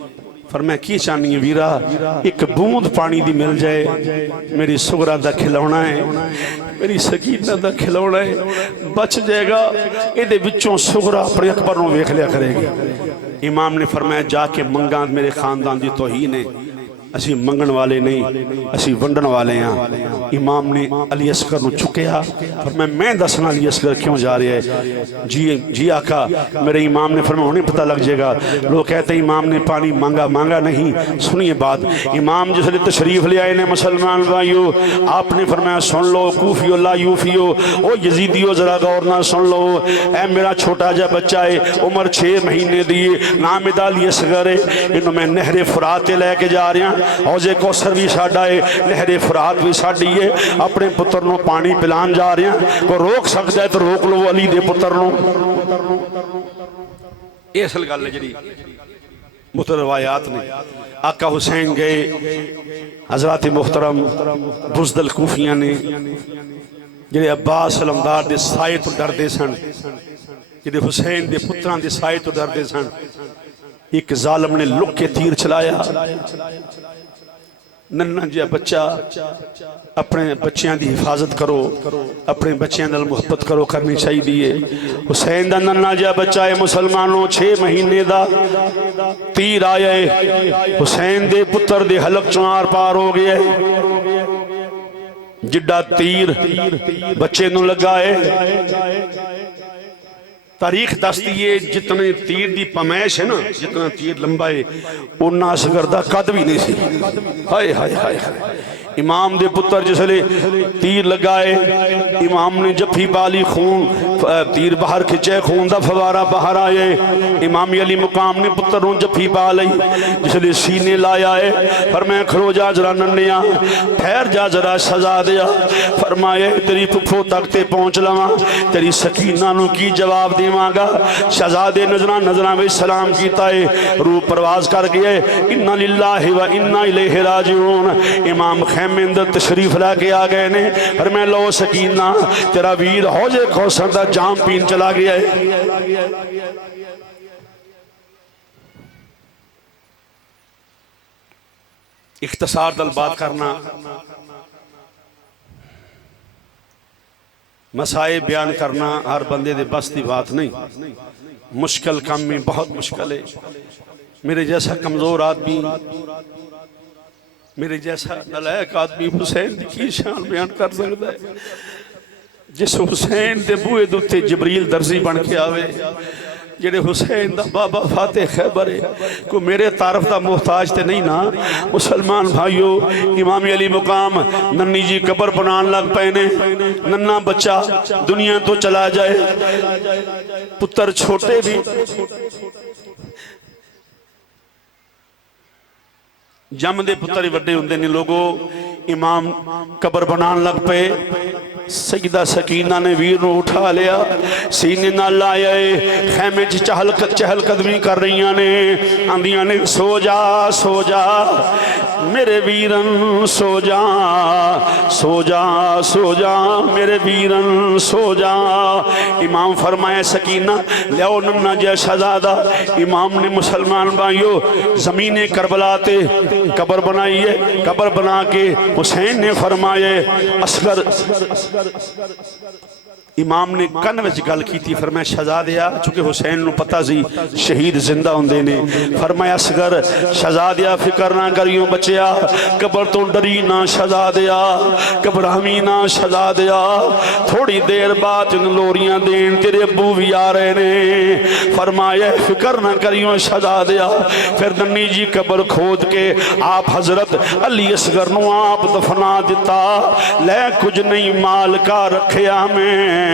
पर मैं की चाहनी है वीरा, एक बूंद पानी दी मिल जाए, मेरी सुगरा दा खिलौना है, मेरी सकीना दा खिलौना है, बच जाएगा। ये विचों सुगरा अपने अकबर नूं वेख लिया करेगी। इमाम ने फरमाया जाके मंगा, मेरे खानदान की तौहीन है, असी मंगण वाले नहीं, असी वंडन वाले हाँ। इमाम ने अली असगर नूं चुकया, पर मैं दसना अली असगर क्यों जा रहा है। जी जी आका, मेरे इमाम ने फरमाया उन्हें पता लग जाएगा। लोग कहते हैं इमाम ने पानी मांगा, मांगा नहीं। सुनिए बात, इमाम जिसने तशरीफ ले आए ने मुसलमान भाइयों, आपने फरमाया सुन लो कूफियो ला यूफियो, ओ यजीदियो जरा गौर ना सुन लो। ऐ मेरा छोटा जा बच्चा है, उम्र 6 महीने दी, नाम इदा अली असगर है, इन्हों मैं नहरे फुरात लैके जा रहा, हौजे कौसर भी साडा है, नहरे फुरात भी साडी है। अपने पुत्र नूं पानी पिलान जा रहे हैं, कोई रोक सकता है तो रोक लो अली दे पुत्र नूं। ये असल गल है जी मुतर रवायात ने। आका हुसैन गए, हजरत मुहतरम बुज़दल कूफिया ने जिहड़े अब्बास अलमदार दे साए तो डरदे सन, जिहड़े हुसैन दे पुत्रां दे साए तो डरदे सन, एक जालम ने लुक के तीर चलाया। नन्ना जिहा बच्चा, अपने बच्चों की हिफाजत करो, अपने बच्चों नाल मुहब्बत करो, करनी चाहिए। हुसैन दा नन्ना जिहा बच्चा है, मुसलमानों 6 महीने का, तीर आया है, हुसैन दे पुत्र दे हलक चों आर पार हो गया है। जिड्डा तीर बच्चे नूं लगा है, तारीख दसती है जितने तीर की पमैश है ना, जितना तीर लंबा है उन्ना असगर दा कद भी नहीं सी। हाय हाय हाय हाय। इमाम दे पुत्र जिसले तीर लगाए, इमाम ने जफ्फी पाली, खून तीर बाहर खिंचे, खून दा फवारा बाहर आए। इमाम अली मुकाम ने पुत्र नूं जफ्फी पा लई, जिसले सीने लाया है, पर मैं खलो जा जरा नन्निया, ठहर जा जरा सजा दिया। फरमाए तेरी फुफो तक ते पहुंच लवा, तेरी सकीना नूं की जवाब देवांगा। शहजादे नजरा नजरा में सलाम किया है, रूह परवाज कर गए। इन्ना लिल्लाहि व इन्ना इलैहि राजिऊन। इमाम खैमे अंदर तशरीफ लैके आ गए ने, पर मैं लो सकीना, तेरा वीर हौजे कौसर दा जाम पीन चला गया है। इख्तिसार दल बात करना, मसाए बयान करना हर बंदे दे बस की बात नहीं, मुश्किल काम में बहुत मुश्किल है। मेरे जैसा कमजोर आदमी, मेरे जैसा नलायक आदमी हुसैन की शान बयान कर सकता है। जिस हुसैन के बूहे दे उत्ते जबरील दर्जी बन के आवे, जेड़े हुसैन दा बाबा फाते खैबर है, को मेरे तारफ दा मोहताज ते नहीं ना। मुसलमान भाइयों, इमाम अली मुकाम नन्नी जी कबर बनान लग पे ने। नन्ना बच्चा दुनिया तो चला जाए, पुत्र छोटे भी जमदे पुत्र ही वड्डे हुंदे ने। लोगों इमाम कबर बनान लग पे, सजदा सकीना ने वीर नूं उठा लिया, सीने नाल लाया, खैमे च चहल कदमी कर रही ने, आंदियां ने सो जा सो जा मेरे वीरन, सो जा सो जा सो जा मेरे वीरन, सो जा। इमाम फरमाया सकीना लियाओ नन्ना जै शहजादा। इमाम ने मुसलमान भाइयों जमीने करबला ते कबर बनाई है। कबर बना के हुसैन ने फरमाए असगर, इमाम ने कन विच गल की, फरमाया शहजादिया, चूंकि हुसैन नूं पता सी शहीद जिंदा हुंदे ने, फरमाया असगर शहजादिया फिक्र ना करियो बच्चिया, कबर तो डरी ना शहजादिया, घबरावी ना शहजादिया, थोड़ी देर बाद लोरियां देन तेरे अब्बू भी आ रहे ने। फरमाया फिक्र ना करियो शहजादिया। फिर नन्नी जी कबर खोद के आप हजरत अली असगर नूं आप दफना दिता। लै कुछ नहीं माल का रखिया मैं,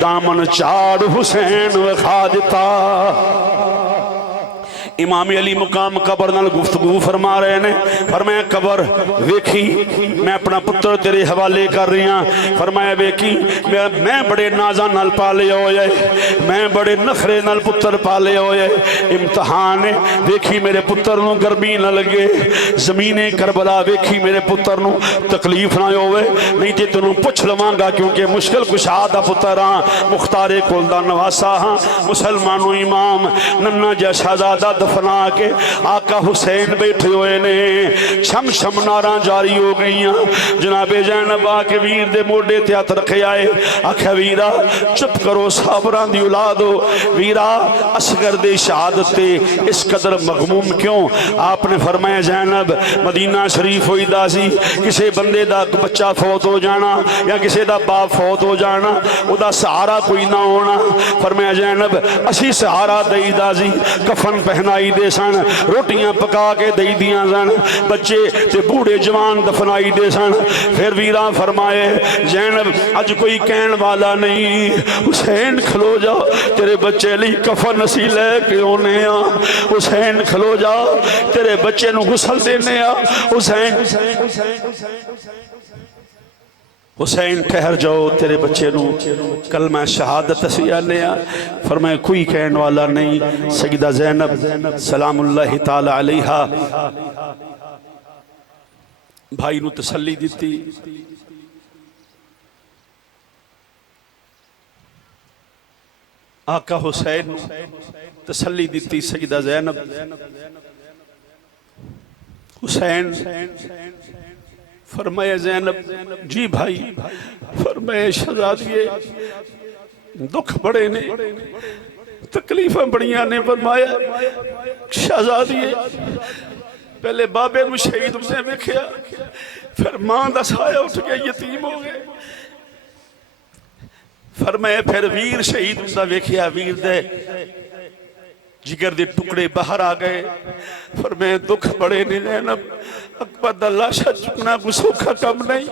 दामन चाड़ हुसैन विखा दिता। इमाम अली मुकाम कबर नाल गुफ्तगू फरमा रहे ने। फरमाया कबर वेखी मैं अपना पुत्र तेरे हवाले कर रही हाँ। फरमाया वेखी मैं बड़े नाजा नाल पाले होए, मैं बड़े नखरे नाल पुत्र पाले होए, इम्तहान है वेखी मेरे पुत्र नू गर्मी न लगे, जमीने करबला वेखी मेरे पुत्र नू तकलीफ ना होवे, नहीं तो तेनू पुछ लवांगा क्योंकि मुश्किल कुशा दा पुत्र हाँ, मुख्तारे कुल दा नवासा हाँ, मुसलमानों इमाम नन्ना जा शहजादा दफना के आका हुसैन बैठे हुए ने। छम छम नारा जारी हो गई। जनाबे ज़ैनब आके वीर दे मोडे ते हथ रखे आए, आख्या वीरा चुप करो, साबरां दी औलाद हो, वीरा असगर दे शहादत ते इस कदर मगमूम क्यों? आपने फरमाया ज़ैनब मदीना शरीफ होईदा सी, किसी बंदे दा बच्चा फौत हो जाना या किसी दा बाप फौत हो जाना, उदा सहारा कोई ना होना। फरमाया ज़ैनब असी सहारा देईदा सी, कफन पहनाई दे सन, रोटियां पका के देई दियां सन, बच्चे ते बूढ़े जवान दफनाई दे सन। फिर वीरा फरमाए ज़ैनब अज कोई कहन वाला नहीं, हुसैन खलो जा तेरे बच्चे लिए कफन असी लैके आने आ, हुसैन खलो जा तेरे बच्चे नू गुसल देने आ, हुसैन हुसैन ठहर जाओ तेरे बच्चे नू कलमा शहादत असी आने आ। फरमाए कोई कहन वाला नहीं। सईदा ज़ैनब सलामुल्लाहि ताला अलैहा भाई नू तसल्ली दी। आका हुसैन तसल्ली दी। सईदा ज़ैनब हुसैन फरमाया ज़ैनब जी भाई, फरमाया शहजादिए दुख बड़े ने, तकलीफा बड़िया ने। फरमाया शहजादिए पहले बाबे नू शहीद उसने वेख्या, फिर मां दा साया उठ गया, यतीम हो गए। फरमाया फिर वीर शहीद उसका वेख्या, वीर दे जिगर दे टुकड़े बाहर आ गए। फरमाया दुख बड़े ने ज़ैनब, अकबर दा लाशा चुकना कोई सौखा कम नहीं,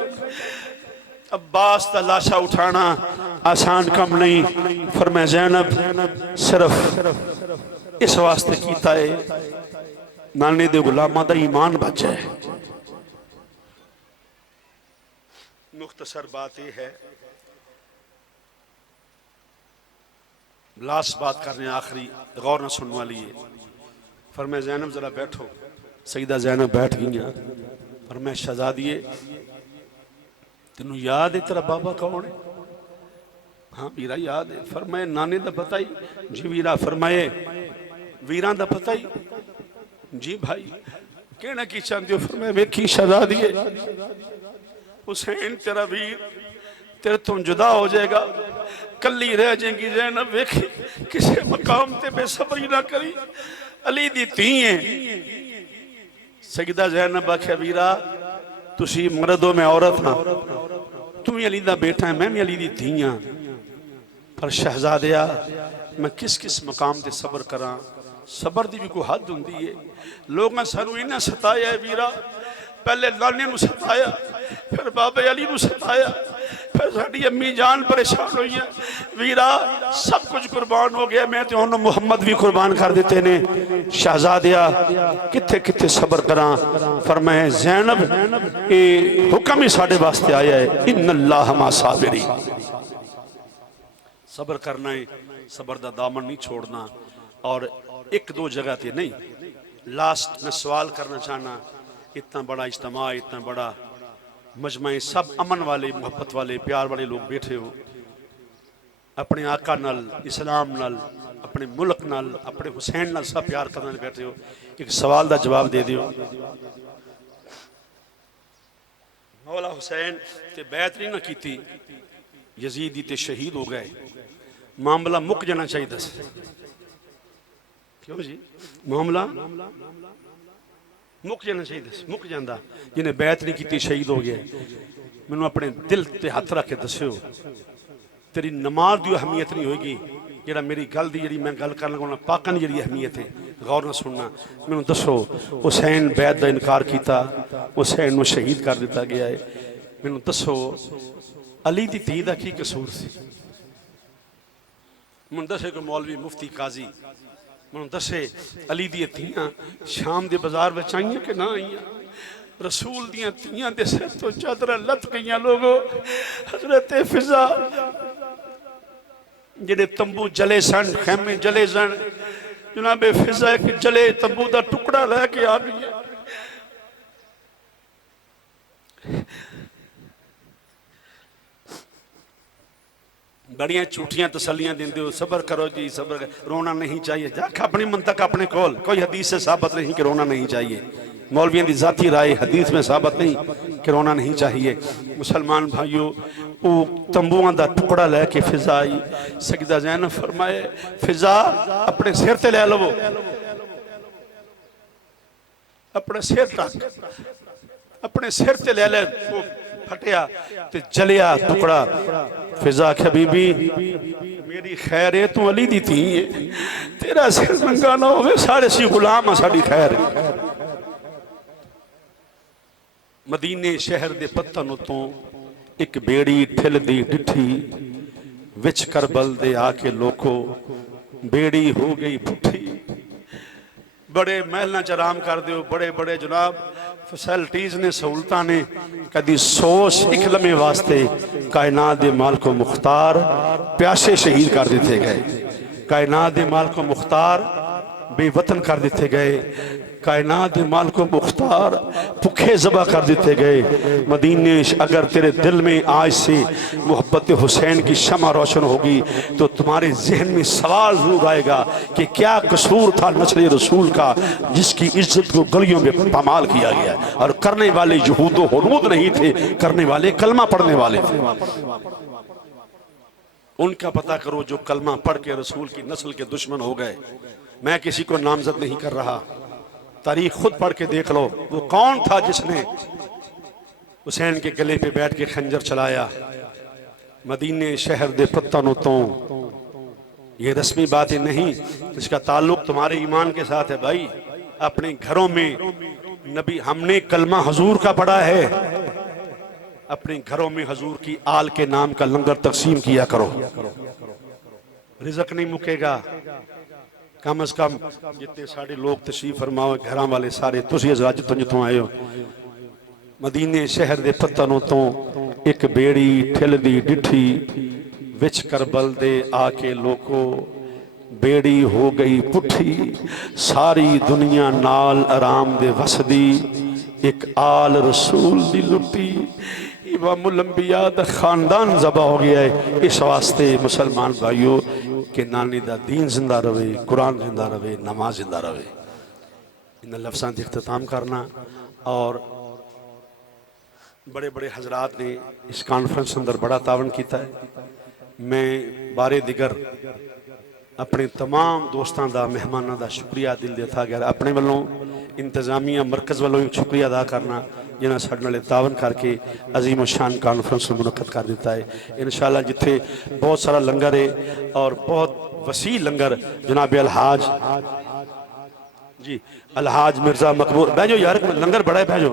अब्बास दा लाशा उठाना आसान कम नहीं। फरमाया ज़ैनब सिर्फ इस वास्ते कीता है नाने दे गुलामां दा ईमान बचा है। मुख्तसर बात यह है, लास्ट बात करने आखिरी गौर न सुनने वाली है। फरमाया ज़ैनब जरा बैठो। सईदा ज़ैनब बैठ गई। फरमाया शहजादिए तेनू याद है तेरा बाबा कौन है? हाँ वीरा याद है। फरमाया नाने दा पता ही? जी वीरा। फरमाए वीरां दा पता ही? जी भाई। कहना की चाहते हो? फरमाया वेखी शहजादिए हुसैन तेरा वीर तेरे तो जुदा हो जाएगा, कली रह जाएगी। ज़ैनब वेखी किसी मकाम ते बेसब्री ना करी, अली दी धी है। सईदा ज़ैनब आख्या वीरा तुसी मर्द हो, मैं औरत हाँ, तू भी अली दा बेटा है, मैं भी अली दी धी हाँ, पर शहजादिया मैं किस किस मकाम ते सबर करा? सबर दी भी कोई हद होंदी है। लोगों सानू इन्ना सताया है वीरा, पहले नाने नू सताया, फिर बाबे अली नू सताया, फिर साड़ी अम्मी जान परेशान हुई है। वीरा सब कुछ कुर्बान हो गया, मैं तो उन्होंने मुहम्मद भी कुर्बान कर देते ने। शहजादिया किथे किथे सबर करा? फरमाए ज़ैनब ये हुक्म ही साढ़े वास्ते आया है, इन्नल्लाह मा साबिरी। सबर करना है, सबर दा दामन नहीं छोड़ना। और एक दो जगह ते नहीं, लास्ट मैं सवाल करना चाहना, इतना बड़ा इज्तिमा, इतना बड़ा मजमा, सब अमन वाले, मोहब्बत वाले, प्यार वाले लोग बैठे हो, अपने आका नाल, इस्लाम नाल, अपने मुल्क नाल, अपने हुसैन नाल सब प्यार करने वाले बैठे हो। एक सवाल का जवाब दे दियो। मौला हुसैन ते बैत नहीं ना की, यजीदी ते शहीद हो गए, मामला मुक जाना चाहिए। दस क्यों जी? मामला मुक जाना चाहिए। मुक जाता, जिन्हें बैत नहीं की शहीद हो गया। मैनू अपने दिल ते हथ रख के दस्यो, तेरी नमाज की अहमियत नहीं होगी जरा मेरी गल की जी मैं गल कर लगा पाकन जी अहमियत है, गौर न सुनना। मैनू दसो हुसैन बैत का इनकार किया, हुसैन को शहीद कर दिता गया है, मैनू दसो अली की धी का की कसूर सी? मैनू दसो कि मौलवी मुफ्ती काजी मैं दसे अली दी धीआं शाम के बाजार में आईया कि ना आईया रसूल दियां धीआं दे सिर तो चादर लथ गई लोगो हजरत फिजा जेडे तंबू जले सन खैमे जले सन जनाबे फिजा एक जले तंबू का टुकड़ा लैके आ गई है बड़िया झूठियां तसलियां देंदे हो सबर करो जी सबर करो। रोना नहीं चाहिए जाके अपनी मंतक अपने कोल कोई हदीस से साबित नहीं कि रोना नहीं चाहिए मौलवियों की जाती राय हदीस में साबित नहीं कि रोना नहीं चाहिए। मुसलमान भाइयों वो तंबुआ का टुकड़ा लैके फिजा आई सजदा ज़ैनब फरमाए फिजा अपने सिर ते लै लवो अपने सिर तक अपने सिर ते ले वो फटिया ते जलिया टुकड़ा फिजा आख्या बीबी मेरी खैर है तू अली दी थी तेरा सिर नंगा ना हो सारे सी गुलाम साड़ी खैर मदीने शहर दे पत्तन उतों एक बेड़ी ठिल दी डिठी विच करबल दे आके लोको बेड़ी हो गई पुठी बड़े महलों च आराम कर दो बड़े बड़े जनाब फैसिलिटीज ने सहूलत ने कभी सोच एक लम्हे वास्ते कायनात दे मालिक मुख्तार प्यासे शहीद कर दिते गए कायनात दे मालिक मुख्तार बेवतन कर दिते गए कायनात दे मालिक मुख्तार भुखे ज़बा कर दिते गए। मदीने अगर तेरे दिल में आज से मोहब्बत हुसैन की शमा रोशन होगी तो तुम्हारे जहन में सवाल जरूर आएगा कि क्या कसूर था नस्ल रसूल का जिसकी इज्जत को गलियों में पामाल किया गया और करने वाले यहूद हुनूद नहीं थे करने वाले कलमा पढ़ने वाले थे। उनका पता करो जो कलमा पढ़ के रसूल की नस्ल के दुश्मन हो गए। मैं किसी को नामजद नहीं कर रहा तारीख खुद पढ़ के देख लो वो कौन था जिसने हुसैन के गले पे बैठ के खंजर चलाया। मदीने शहर दे पत्तन तो ये रस्मी बातें नहीं इसका ताल्लुक तुम्हारे ईमान के साथ है भाई। अपने घरों में नबी हमने कलमा हजूर का पढ़ा है अपने घरों में हजूर की आल के नाम का लंगर तकसीम किया करो रिजक नहीं मुकेगा। कम अज कम जितने साढ़े लोग तशरीफ फरमाओ घर वाले सारे तुसी अज जितों आए हो मदीने शहर दे पत्तनों तो एक बेड़ी ठिल दी डिठी विच करबल दे आके लोको बेड़ी हो गई पुठी सारी दुनिया नाल आराम दे वसदी एक आल रसूल दी लुटी इमामुल अंबिया दा खानदान ज़बा हो गया है। इस वास्ते मुसलमान भाइयों के नानी दा दीन जिंदा रहे कुरान जिंदा रहे नमाज जिंदा रहे। इन लफ्ज़ों का इख्तिताम करना और बड़े बड़े हजरात ने इस कॉन्फ्रेंस अंदर बड़ा तावन किया है। मैं बारे दिगर अपने तमाम दोस्तों का मेहमानों का शुक्रिया दिल दे था गया अपने वालों इंतजामिया मरकज़ वालों शुक्रिया अदा करना जिन्हें साढ़े नाल तावन करके अजीम शान कॉन्फ्रेंस मुनक्कद कर दिता है। इंशाअल्लाह जिथे बहुत सारा लंगर है और बहुत वसी लंगर जनाब अलहाज जी अलहाज मिर्जा मकबूल बहजो यार लंगर बड़ा है बहजो।